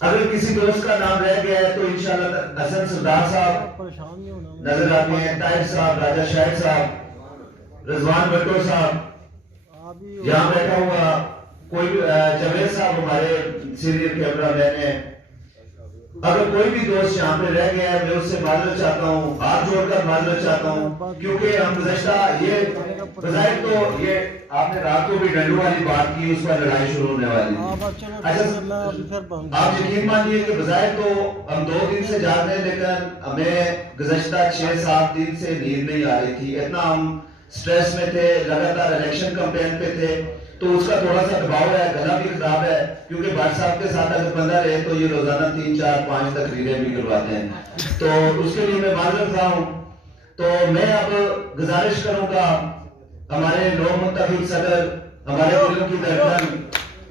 اگر کسی دوست کا نام رہ گیا ہے تو انشاءاللہ حسن سردار صاحب نظر آتے ہیں، طاہر صاحب، راجہ شاہد صاحب، رضوان بٹو صاحب، یہاں بیٹھا ہوا کوئی بھی جاوید صاحب ہمارے سینئر کیمرہ مین ہیں۔ اگر کوئی بھی دوست یہاں پہ رہ گیا ہے میں اس سے معذرت چاہتا ہوں، ہاتھ جوڑ کر معذرت چاہتا ہوں، کیونکہ ہم گزشتہ یہ بظاہر تو یہ آپ نے رات کو بھی ڈنڈو والی بات کی، اس پر لڑائی شروع ہونے والی۔ آپ یقین مانیے کہ بظاہر تو ہم 2 دن سے جاگ رہے ہیں، لیکن ہمیں گزشتہ 6-7 دن سے نیند نہیں آ رہی تھی، اتنا ہم سٹریس میں تھے، لگاتار الیکشن کمپین پہ تھے، تو اس کا تھوڑا سا دباؤ ہے، گلا بھی خراب ہے، کیونکہ بھٹ صاحب کے ساتھ اگر بندہ رہے تو یہ روزانہ 3-4-5 تقریریں بھی کرواتے ہیں، تو اس کے لیے میں معذرت خواہ ہوں۔ تو میں اب گزارش کروں گا ہمارے نو منتخب صدر، ہمارے دلوں کی دھڑکن،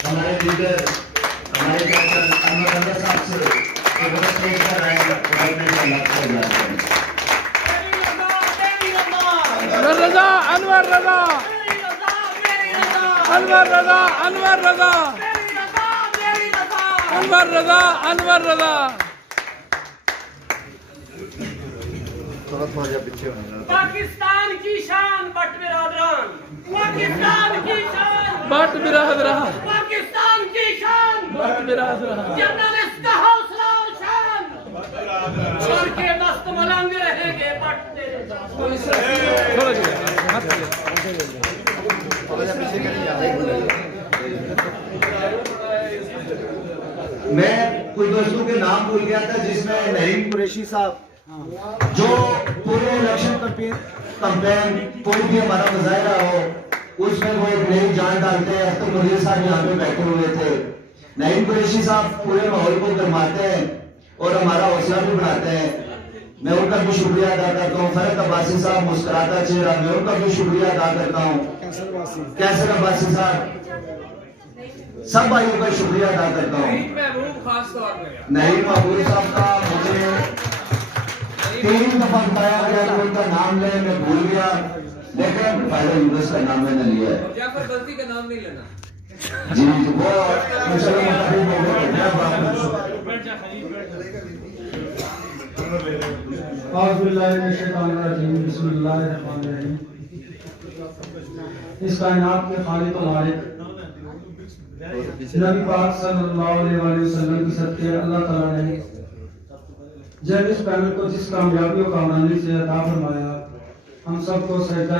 ہمارے لیڈر، ہمارے کیپٹن انور رضا صاحب سے کہ وہ اسٹیج پر آئیں اور اپنے خیالات کو اظہار کریں۔ انور رضا، انور رضا، انور رضا، انور رضا، انور رضا، انور رضا۔ پاکستان کی شان بٹ برادران، پاکستان کی شان بٹ برادران، پاکستان کی شان بٹ برادران، جرنلسٹ کا حوصلہ اور شان، چھوڑ کے مست ملنگ رہیں گے بٹ تیرے میں کچھ دوستوں کے نام بھول گیا تھا، جس میں نعیم قریشی صاحب جو پورے الیکشن کمپین کوئی بھی ہمارا مظاہرہ ہو اس میں وہ ایک نئی جان ڈالتے ہیں۔ اختر مدیر صاحب یہاں پہ بیٹھے ہوئے تھے، نعیم قریشی صاحب پورے ماحول کو گرماتے ہیں اور ہمارا حوصلہ بھی بڑھاتے ہیں، میں ان کا بھی شکریہ ادا کرتا ہوں۔ فرد عباسی صاحب مسکراتا چہرہ، میں ان کا بھی شکریہ ادا کرتا ہوں۔ کیسر عباسی صاحب، سب بھائیوں کا شکریہ ادا کرتا ہوں۔ نعیم محبوب صاحب کا مجھے 3 دفعہ بتایا گیا کہ ان کا نام لے، میں بھول گیا، لیکن فائدہ یونس کا نام میں نے لیا ہے۔ جعفر بلتی کا نام نہیں لینا جی وہ مجھے متحد ہو گئے۔ اعوذ باللہ من الشیطان الرجیم، بسم اللہ الرحمن الرحیم۔ اس کائنات کے خالق و مالک نبی پاک صلی اللہ علیہ وسلم کی صدقے اللہ تعالیٰ نے جب اس پینل کو جس کامیابی و کامرانی سے عطا فرمایا، ہم سب کو سجدہ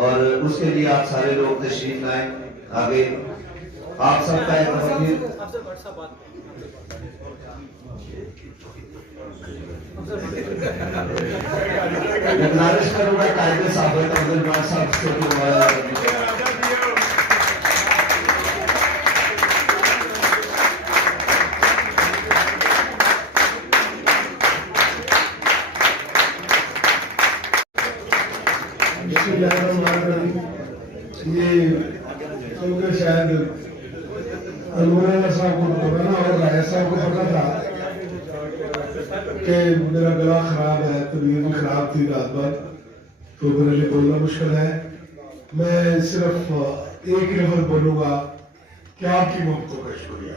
اور اس کے لیے آپ سارے لوگ تشریف لائیں آگے. آپ سب کا ایک تفکیر گزارش کروں گا قائد صاحب عبدالرحمان صاحب سے یہ کیونکہ شاید انور صاحب کو پتا نا اور رایا صاحب کو پتا تھا کہ میرا گلا خراب ہے, طبیعت بھی خراب تھی رات بھر, تو میرے لیے بولنا مشکل ہے. میں صرف ایک لفظ بولوں گا کہ آپ کی محبتوں کا شکریہ.